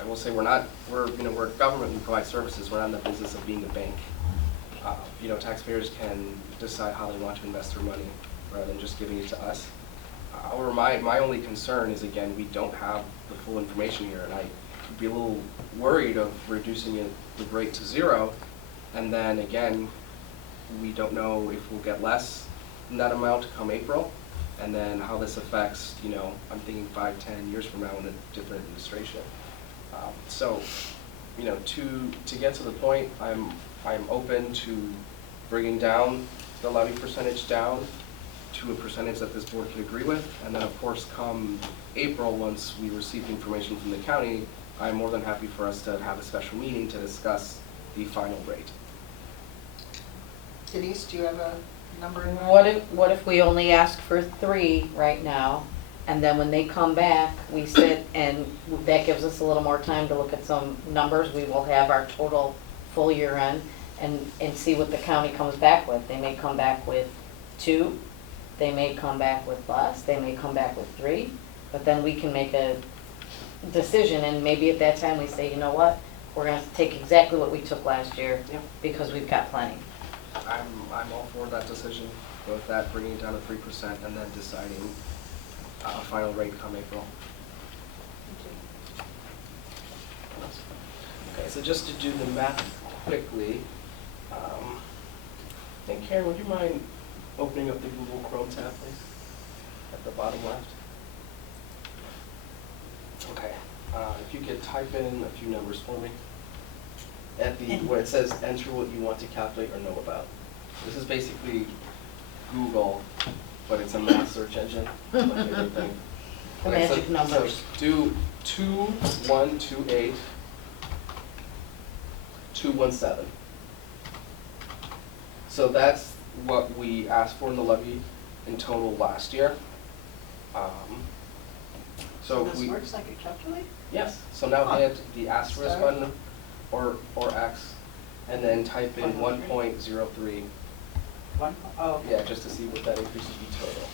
I will say we're a government, we provide services, we're not in the business of being a bank. Taxpayers can decide how they want to invest their money rather than just giving it to us. However, my only concern is, again, we don't have the full information here, and I would be a little worried of reducing the rate to 0, and then again, we don't know if we'll get less than that amount come April, and then how this affects, I'm thinking 5-10 years from now in a different administration. To get to the point, I'm open to bringing down the levy percentage down to a percentage that this board can agree with, and then of course come April, once we receive information from the county, I'm more than happy for us to have a special meeting to discuss the final rate. Denise, do you have a number in mind? What if we only ask for 3 right now, and then when they come back, we sit, and that gives us a little more time to look at some numbers. We will have our total full year end and see what the county comes back with. They may come back with 2, they may come back with less, they may come back with 3, but then we can make a decision, and maybe at that time we say, you know what, we're gonna take exactly what we took last year, Yep. because we've got plenty. I'm all for that decision, both that bringing it down to 3% and then deciding a final rate come April. Okay, so just to do the math quickly, and Karen, would you mind opening up the Google Chrome tab, please, at the bottom left? Okay, if you could type in a few numbers for me. At where it says enter what you want to calculate or know about. This is basically Google, but it's a math search engine. My favorite thing. The Okay, magic numbers. So do 2128 217. So that's what we asked for in the levy in total last year. So if this we, works like a calculator? yes, so now hit the asterisk Sorry. button or X, and then type in 1.03. Oh, Yeah, just to see what that increase would be total.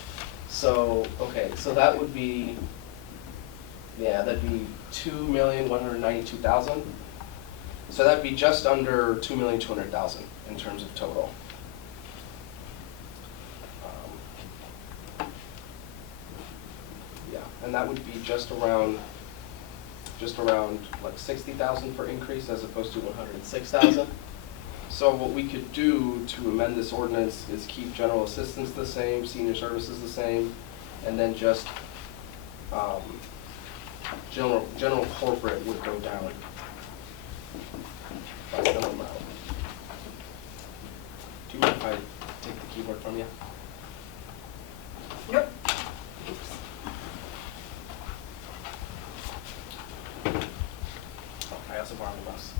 So, okay, so that would be, that'd be 2,192,000. So that'd be just under 2,200,000 in terms of total. And that would be just around like 60,000 for increase as opposed to 106,000. So what we could do to amend this ordinance is keep general assistance the same, senior services the same, and then just general corporate would go down by some amount. Do you mind if I take the keyboard from you? Yep. I also borrowed the bus.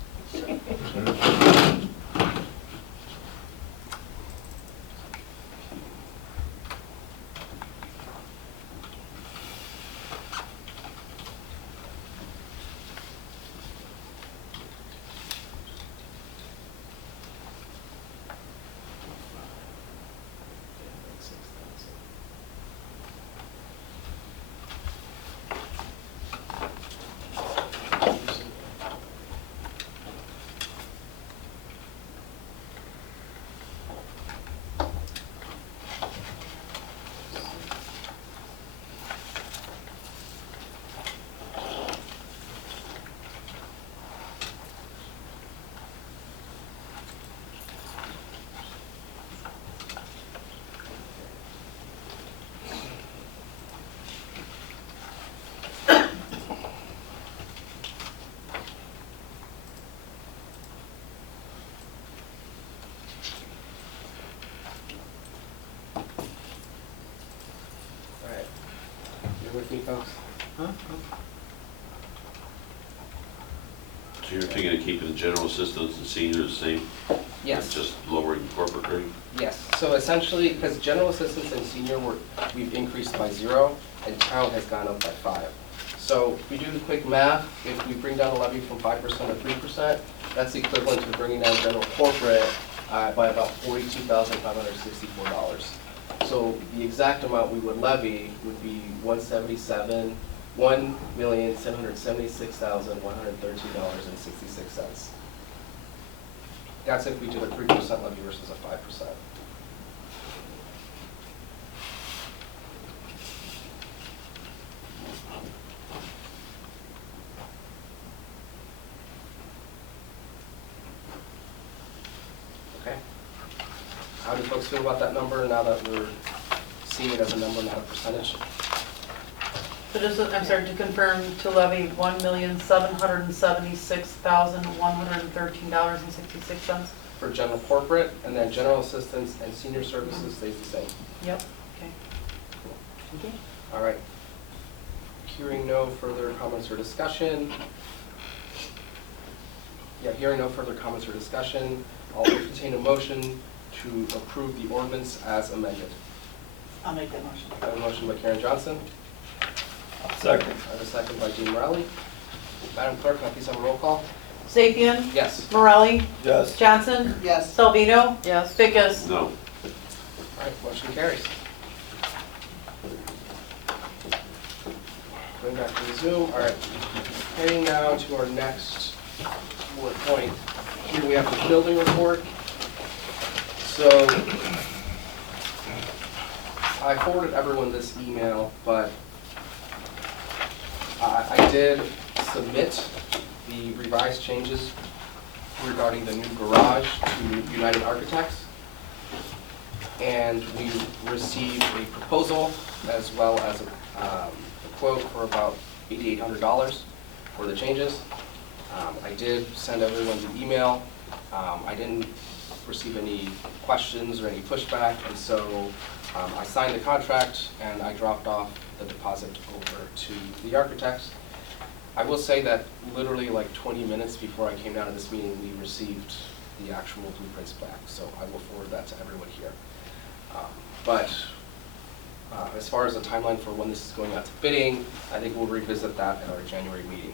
With me, folks? So you're thinking of keeping the general assistance and seniors the same? Yes. Just lowering the corporate rate? Yes. So essentially, because general assistance and senior we've increased by 0, and town has gone up by 5. So if we do the quick math, if we bring down the levy from 5% to 3%, that's equivalent to bringing down general corporate by about $42,564. So the exact amount we would levy would be $1,776,113.66. That's if we did a 3% levy versus a 5%. Okay. How do folks feel about that number now that we're seeing it as a number, not a percentage? So just, I'm sorry, to confirm, to levy $1,776,113.66? For general corporate, and then general assistance and senior services stays the same. Yep, okay. Thank you. All right. Hearing no further comments or discussion. Yeah, hearing no further comments or discussion, I'll entertain a motion to approve the ordinance as amended. I'll make that motion. I have a motion by Karen Johnson. Second. I have a second by Dean Morelli. Madam Clerk, can I please have a roll call? Sapien? Yes. Morelli? Yes. Johnson? Yes. Salvino? Yes. Vickers? No. All right, motion carries. Going back to the Zoom. All right. Heading now to our next bullet point. Here we have the building report. So I forwarded everyone this email, but I did submit the revised changes regarding the new garage to United Architects. And we received a proposal as well as a quote for about $8,800 for the changes. I did send everyone the email. I didn't receive any questions or any pushback, and so I signed the contract and I dropped off the deposit over to the architects. I will say that literally like 20 minutes before I came down to this meeting, we received the actual blueprints back, so I will forward that to everyone here. But as far as the timeline for when this is going out to bidding, I think we'll revisit that at our January meeting.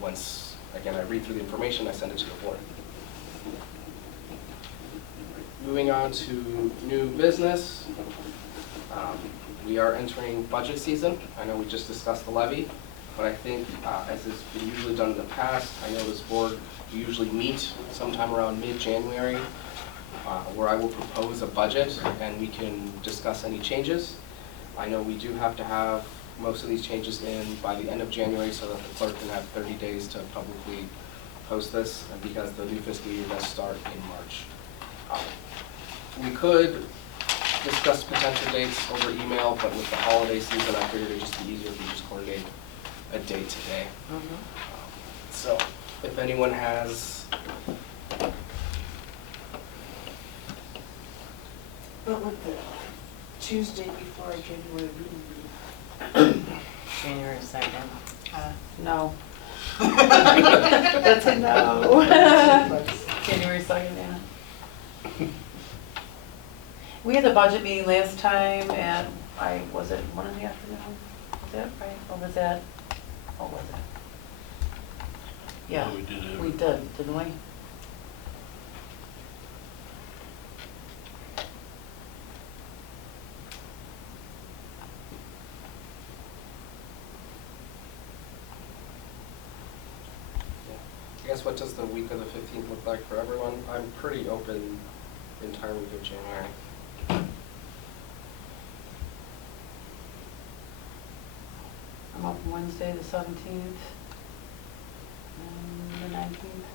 Once, again, I read through the information, I send it to the board. Moving on to new business. We are entering budget season. I know we just discussed the levy, but I think as has been usually done in the past, I know this board will usually meet sometime around mid-January where I will propose a budget and we can discuss any changes. I know we do have to have most of these changes in by the end of January so that the clerk can have 30 days to publicly post this, and because the new fiscal year does start in March. We could discuss potential dates over email, but with the holiday season, I figured it'd just be easier if we just coordinate a date today. So if anyone has, What would the Tuesday before January meeting be? January 2nd. No. That's a no. January 2nd, yeah. We had the budget meeting last time at, was it 1 in the afternoon? Was that right? Or was that, what was it? Yeah, We did it. we did, didn't we? I guess what does the week of the 15th look like for everyone? I'm pretty open the entire week of January. I'm up Wednesday, the 17th, and the 19th,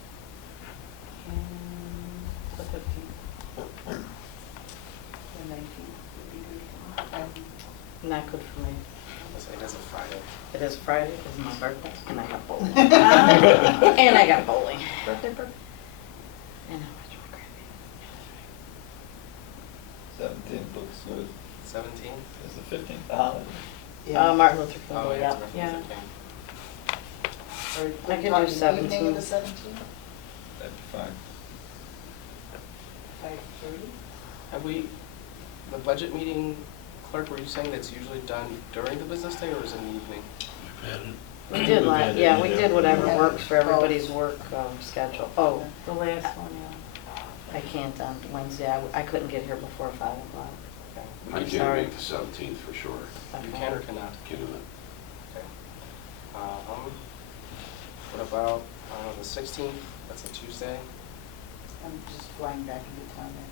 and the 15th. The 19th would be good for me. Not good for me. It is a Friday. It is Friday, it's my birthday, and I got bowling. And I got bowling. Birthday. And how much more crappy. 17th looks good. 17th? Is the 15th a holiday? Martin Luther King Oh, Day, yeah. yeah. it's Martin Luther King. Or I can do talking evening of 17th. the 17th? That'd be fine. 5:30? Have we, the budget meeting, clerk, were you saying that's usually done during the business day or is it in the evening? We've had it. We did, We've had it yeah, we in did whatever Yeah. works for everybody's work schedule. Oh, The last one, yeah. I can't on Wednesday. I couldn't get here before 5 o'clock. Okay. I I'm can't sorry. make the 17th for sure. You can or cannot? Can't do it. Okay. What about the 16th? That's a Tuesday. I'm just flying back into town that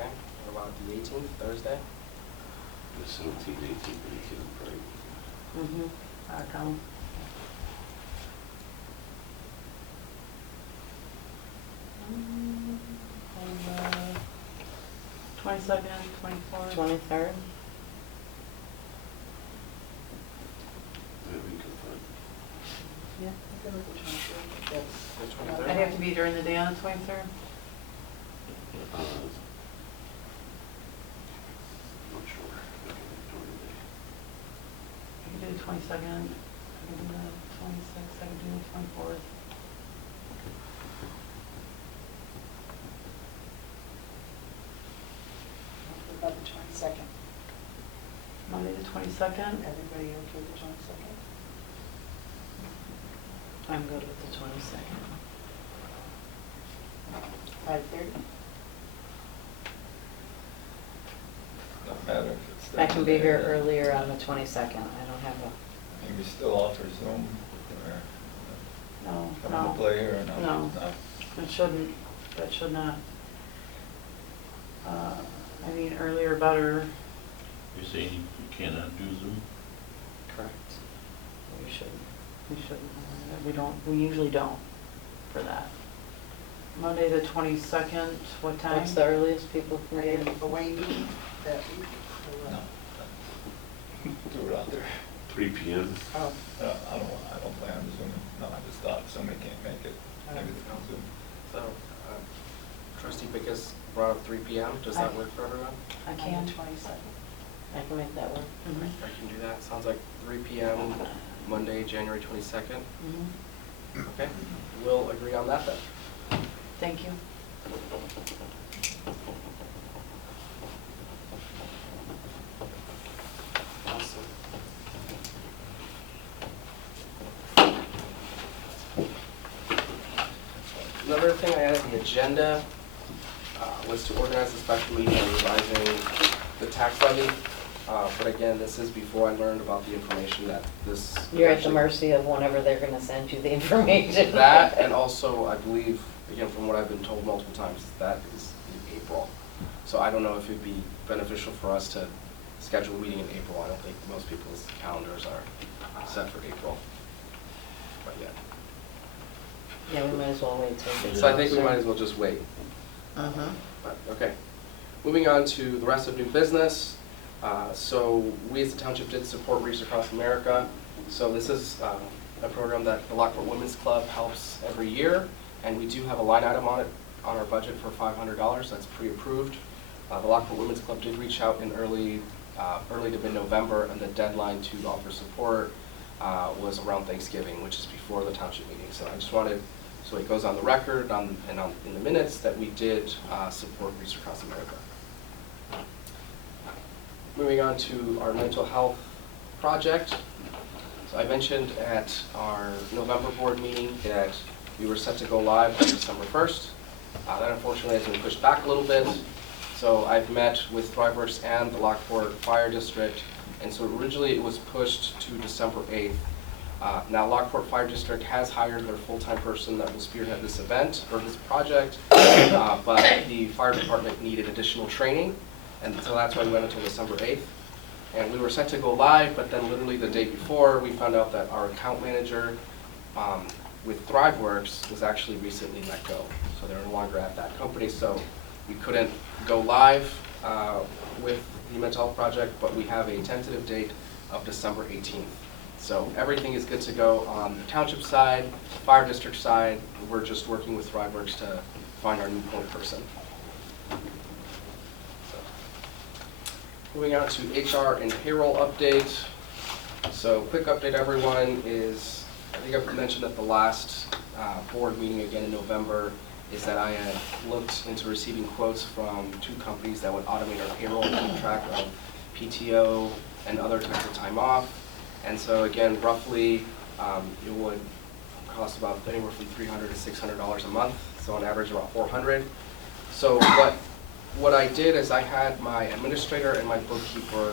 Okay. What about the 18th, Thursday? The 17th, 18th, 19th, right? Mm-hmm. Out of town. And, 22nd, 24th. 23rd. That'd be good fun. day. Yeah, I go with the 23rd. That's- The 23rd? I'd have to be during the day on the 23rd. Not sure. I can do the 22nd, I can do the 26th, I can do the 24th. What about the 22nd? Monday the 22nd. Everybody okay with the 22nd? I'm good with the 22nd. 5:30? Doesn't matter if it's. I can be here Thursday. earlier on the 22nd. I don't have a, Maybe still offer Zoom or No, come no. into play here or no? No. It shouldn't, that should not. I mean, earlier better. You're saying you cannot do Zoom? Correct. We shouldn't, we usually don't for that. Monday the 22nd, what time? what's the earliest people can Are get? you away meeting that week? or No. what? Do it out there. 3 p.m. Oh, I don't plan on Zooming. No, I just thought if somebody can't make it, maybe they can Zoom. So, Trustee Bickus brought up 3 p.m. Does that work for everyone? I on can. the 22nd. I can make that work. Mhm. I can do that. Sounds like 3 p.m. Monday, January 22nd. Mhm. Okay, we'll agree on that then. Thank you. Awesome. Another thing I had on the agenda was to organize a special meeting on revising the tax levy. But again, this is before I learned about the information that this. You're at the actually- mercy of whenever they're gonna send you the information. That, and also, I believe, again, from what I've been told multiple times, that is in April. So I don't know if it'd be beneficial for us to schedule a meeting in April. I don't think most people's calendars are set for April. But yeah. Yeah, we might as well wait till it gets So I think we closer. might as well just wait. Mhm. But, okay. Moving on to the rest of new business. So we as a township did support Reach Across America. So this is a program that the Lockport Women's Club helps every year. And we do have a line item on it, on our budget for $500. That's pre-approved. The Lockport Women's Club did reach out in early to mid-November, and the deadline to offer support was around Thanksgiving, which is before the township meeting. So I just wanted, so it goes on the record in the minutes that we did support Reach Across America. Moving on to our mental health project. So I mentioned at our November board meeting that we were set to go live on December 1st. That unfortunately has been pushed back a little bit. So I've met with ThriveWorks and the Lockport Fire District, and so originally it was pushed to December 8th. Now Lockport Fire District has hired their full-time person that will spearhead this event, or this project, but the fire department needed additional training, and so that's why we went until December 8th. And we were set to go live, but then literally the day before, we found out that our account manager with ThriveWorks was actually recently let go. So they're no longer at that company, so we couldn't go live with the mental health project, but we have a tentative date of December 18th. So everything is good to go on the township side, fire district side. We're just working with ThriveWorks to find our new point person. Moving on to HR and payroll update. So quick update, everyone, is I think I mentioned at the last board meeting again in November, is that I had looked into receiving quotes from 2 companies that would automate our payroll and keep track of PTO and other types of time off. And so again, roughly, it would cost about anywhere from $300 to $600 a month so on average about 400. So what I did is I had my administrator and my bookkeeper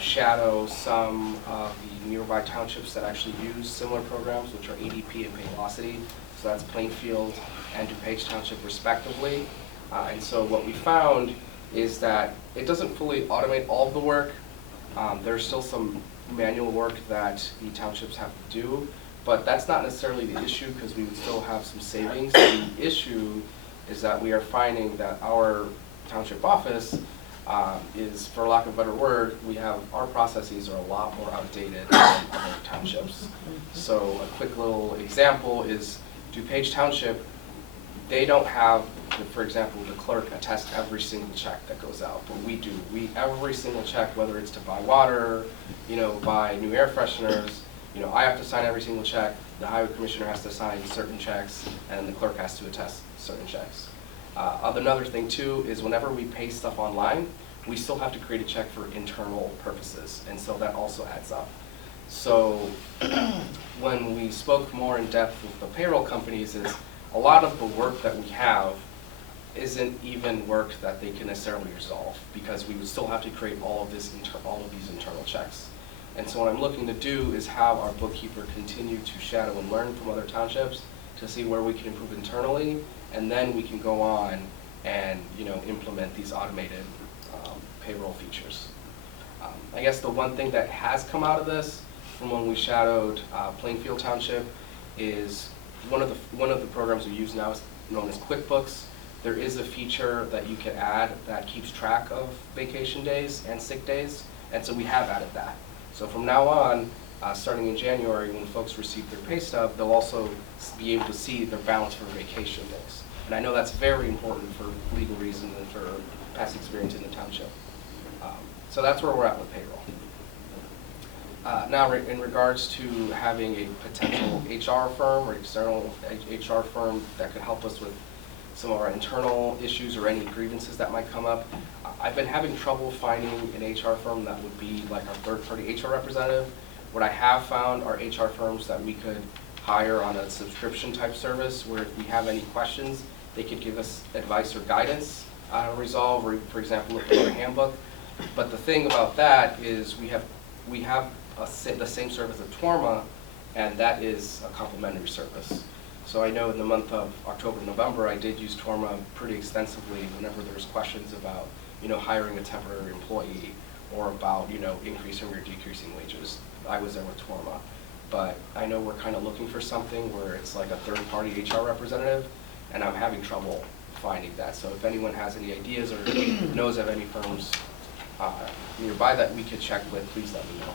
shadow some of the nearby townships that actually use similar programs, which are ADP and Paylocity. So that's Plainfield and DuPage Township respectively. And so what we found is that it doesn't fully automate all of the work. There's still some manual work that the townships have to do, but that's not necessarily the issue because we would still have some savings. The issue is that we are finding that our township office is, for lack of a better word, our processes are a lot more outdated than other townships. So a quick little example is DuPage Township, they don't have, for example, the clerk attest every single check that goes out, but we do. Every single check, whether it's to buy water, buy new air fresheners, I have to sign every single check, the highway commissioner has to sign certain checks, and the clerk has to attest certain checks. Another thing too is whenever we pay stuff online, we still have to create a check for internal purposes, and so that also adds up. So when we spoke more in depth with the payroll companies, is a lot of the work that we have isn't even work that they can necessarily resolve, because we would still have to create all of these internal checks. And so what I'm looking to do is have our bookkeeper continue to shadow and learn from other townships to see where we can improve internally, and then we can go on and implement these automated payroll features. I guess the one thing that has come out of this from when we shadowed Plainfield Township is one of the programs we use now is known as QuickBooks. There is a feature that you can add that keeps track of vacation days and sick days, and so we have added that. So from now on, starting in January, when folks receive their pay stub, they'll also be able to see their balance for vacation days. And I know that's very important for legal reasons and for past experience in the township. So that's where we're at with payroll. Now, in regards to having a potential HR firm or external HR firm that could help us with some of our internal issues or any grievances that might come up, I've been having trouble finding an HR firm that would be like our third-party HR representative. What I have found are HR firms that we could hire on a subscription type service where if we have any questions, they could give us advice or guidance on how to resolve, or for example, look at our handbook. But the thing about that is we have the same service at Torma, and that is a complimentary service. So I know in the month of October, November, I did use Torma pretty extensively whenever there was questions about, hiring a temporary employee or about, increasing or decreasing wages. I was there with Torma. But I know we're kind of looking for something where it's like a third-party HR representative, and I'm having trouble finding that. So if anyone has any ideas or knows of any firms nearby that we could check with, please let me know.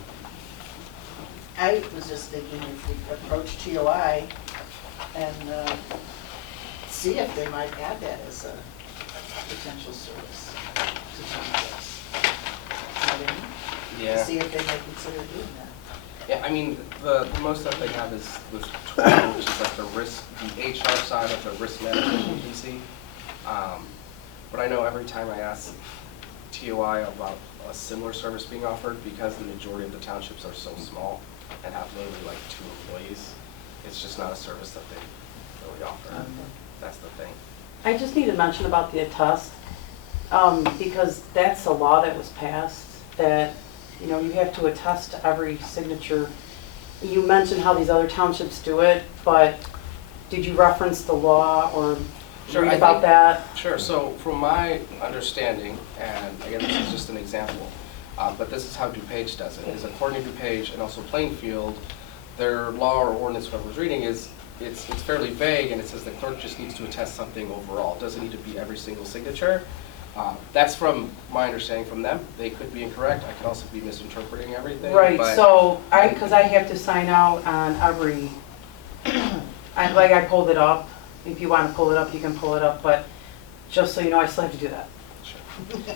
I was just thinking if we approach TOI and see if they might add that as a potential service to townships. You know what I mean? Yeah. To see if they might consider doing that. Yeah, I mean, the most stuff they have is with Torma, which is like the HR side of the risk management agency. But I know every time I ask TOI about a similar service being offered, because the majority of the townships are so small and have literally like 2 employees, it's just not a service that they really offer. Okay. That's the thing. I just need to mention about the attest, because that's a law that was passed, that, you have to attest to every signature. You mentioned how these other townships do it, but did you reference the law or Sure, read about that? Sure, so from my understanding, and again, this is just an example, but this is how DuPage does it, is according to DuPage and also Plainfield, their law or ordinance, what I was reading is, it's fairly vague, and it says the clerk just needs to attest something overall. It doesn't need to be every single signature. That's from my understanding from them. They could be incorrect. I could also be misinterpreting everything. Right, but so because I have to sign out on every, I pulled it up. If you want to pull it up, you can pull it up, but just so you know, I still have to do that. Sure.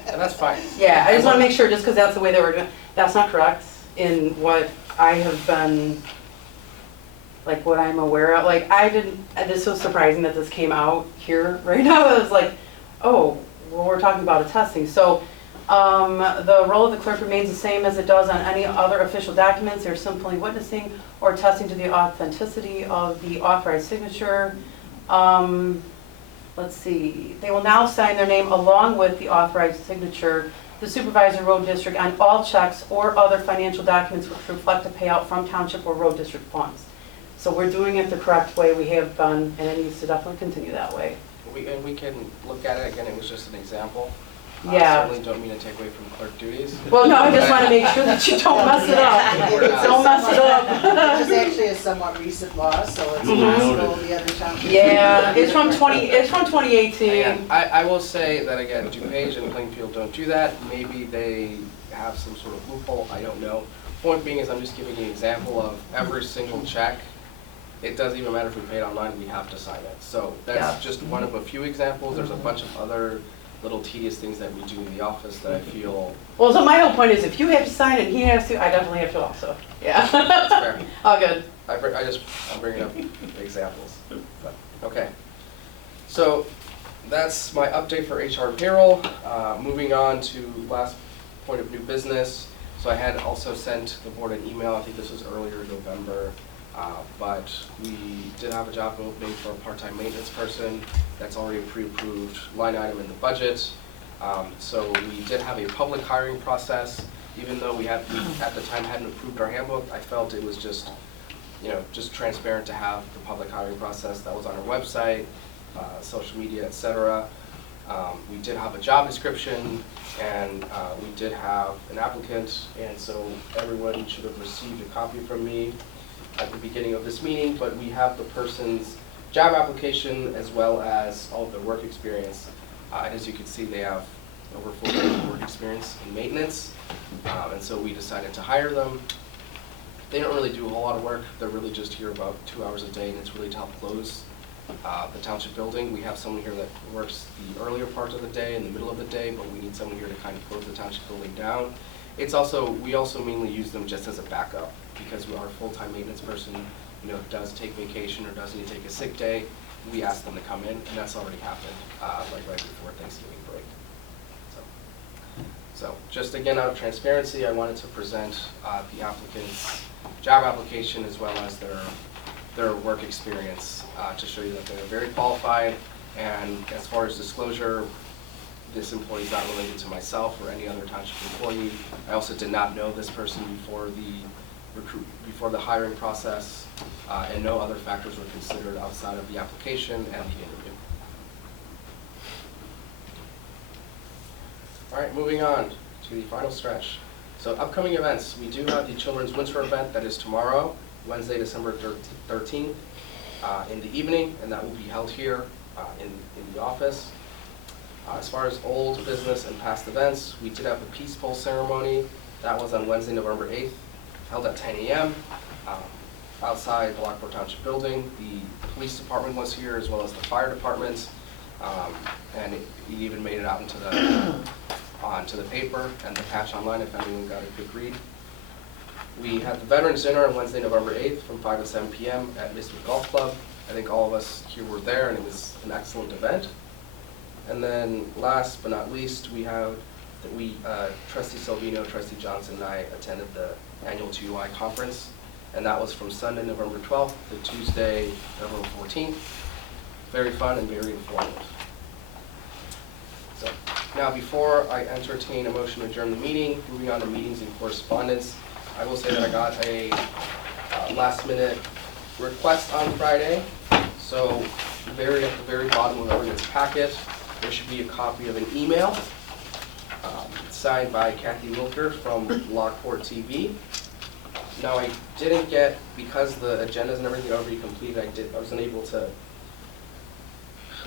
And that's fine. Yeah, I just want to make sure, just because that's the way they were doing, that's not correct in what I have been, like what I'm aware of. Like this was surprising that this came out here right now. I was like, oh, well, we're talking about attesting. So the role of the clerk remains the same as it does on any other official documents. They're simply witnessing or attesting to the authenticity of the authorized signature. let's see, they will now sign their name along with the authorized signature, the supervisor road district, on all checks or other financial documents which reflect a payout from township or road district funds. So we're doing it the correct way, we have done, and it needs to definitely continue that way. And we can look at it, again, it was just an example. Yeah. Certainly don't mean to take away from clerk duties. Well, no, I just want to make sure that you don't mess it up. Don't mess it up. Which is actually a somewhat recent law, so it's Mhm. possible the other townships. Yeah, it's from 2018. Again, I will say that again, DuPage and Plainfield don't do that. Maybe they have some sort of loophole, I don't know. Point being is I'm just giving you an example of every single check. It doesn't even matter if we pay it online, we have to sign it. So Yeah. that's just one of a few examples. There's a bunch of other little tedious things that we do in the office that I feel. Well, so my whole point is if you have to sign it and he has to, I definitely have to also. Yeah. That's fair. All good. I'm bringing up examples, but, okay. So that's my update for HR payroll. Moving on to last point of new business. So I had also sent the board an email, I think this was earlier in November, but we did have a job opening for a part-time maintenance person. That's already a pre-approved line item in the budget. So we did have a public hiring process. Even though we at the time hadn't approved our handbook, I felt it was just, just transparent to have the public hiring process that was on our website, social media, etc. We did have a job description, and we did have an applicant, and so everyone should have received a copy from me at the beginning of this meeting, but we have the person's job application as well as all of their work experience. And as you can see, they have over 4 years of work experience in maintenance, and so we decided to hire them. They don't really do a whole lot of work. They're really just here about 2 hours a day, and it's really to help close the township building. We have someone here that works the earlier part of the day and the middle of the day, but we need someone here to kind of close the township building down. We also mainly use them just as a backup because our full-time maintenance person, does take vacation or does need to take a sick day. We ask them to come in, and that's already happened, like right before Thanksgiving break. So just again, out of transparency, I wanted to present the applicant's job application as well as their work experience to show you that they're very qualified. And as far as disclosure, this employee is not related to myself or any other township employee. I also did not know this person before the hiring process, and no other factors were considered outside of the application and the interview. All right, moving on to the final stretch. So upcoming events, we do have the Children's Winter event that is tomorrow, Wednesday, December 13th, in the evening, and that will be held here in the office. As far as old business and past events, we did have a peace pole ceremony. That was on Wednesday, November 8th, held at 10 a.m. Outside the Lockport Township building. The police department was here as well as the fire department, and it even made it out onto the paper and the patch online if anyone got a quick read. We had the Veterans Dinner on Wednesday, November 8th from 5 to 7 p.m. at Mistwood Golf Club. I think all of us here were there, and it was an excellent event. And then last but not least, Trustee Salvino, Trustee Johnson, and I attended the annual GUI conference, and that was from Sunday, November 12th to Tuesday, November 14th. Very fun and very informative. So now, before I entertain a motion to adjourn the meeting, moving on to meetings and correspondence, I will say that I got a last-minute request on Friday. So at the very bottom of everyone's packet, there should be a copy of an email signed by Kathy Wilker from Lockport TV. Now I didn't get, because the agendas and everything are already completed, I wasn't able to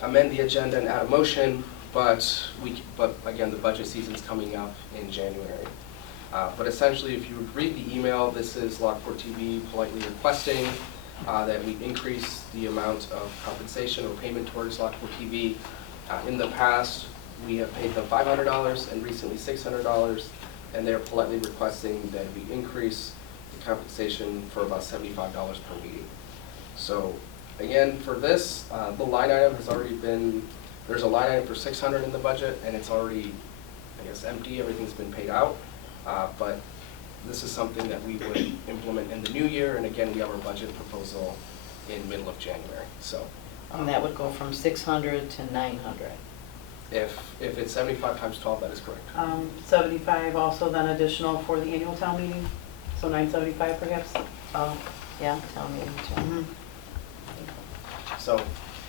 amend the agenda and add a motion, but again, the budget season's coming up in January. But essentially, if you would read the email, this is Lockport TV politely requesting that we increase the amount of compensation or payment towards Lockport TV. In the past, we have paid them $500 and recently $600, and they're politely requesting that we increase the compensation for about $75 per meeting. So again, for this, the line item has already been, there's a line item for $600 in the budget, and it's already, I guess, empty. Everything's been paid out. But this is something that we would implement in the new year, and again, we have our budget proposal in middle of January. So And that would go from 600 to 900. If it's 75 times 12, that is correct. 75 also then additional for the annual town meeting, so 975 perhaps? Oh, yeah, town meeting too. Mhm. So,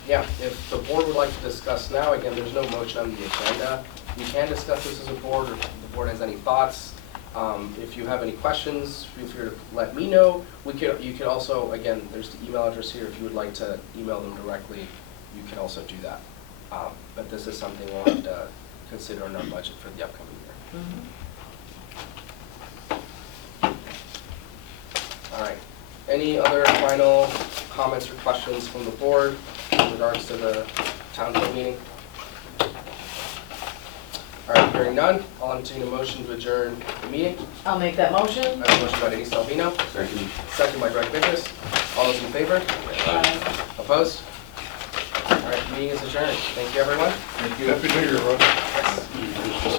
yeah, if the board would like to discuss now, again, there's no motion on the agenda. We can discuss this as a board, or if the board has any thoughts. If you have any questions, feel free to let me know. You could also, again, there's the email address here. If you would like to email them directly, you can also do that. But this is something we'll have to consider in our budget for the upcoming year. All right. Any other final comments or questions from the board in regards to the town board meeting? All right, hearing none, I'll entertain a motion to adjourn the meeting. I'll make that motion. I have a motion by Denise Salvino, Second. second by Greg Vickers. All those in favor? Opposed? All right, meeting is adjourned. Thank you, everyone. Thank you. Happy New Year, Russ. Yes.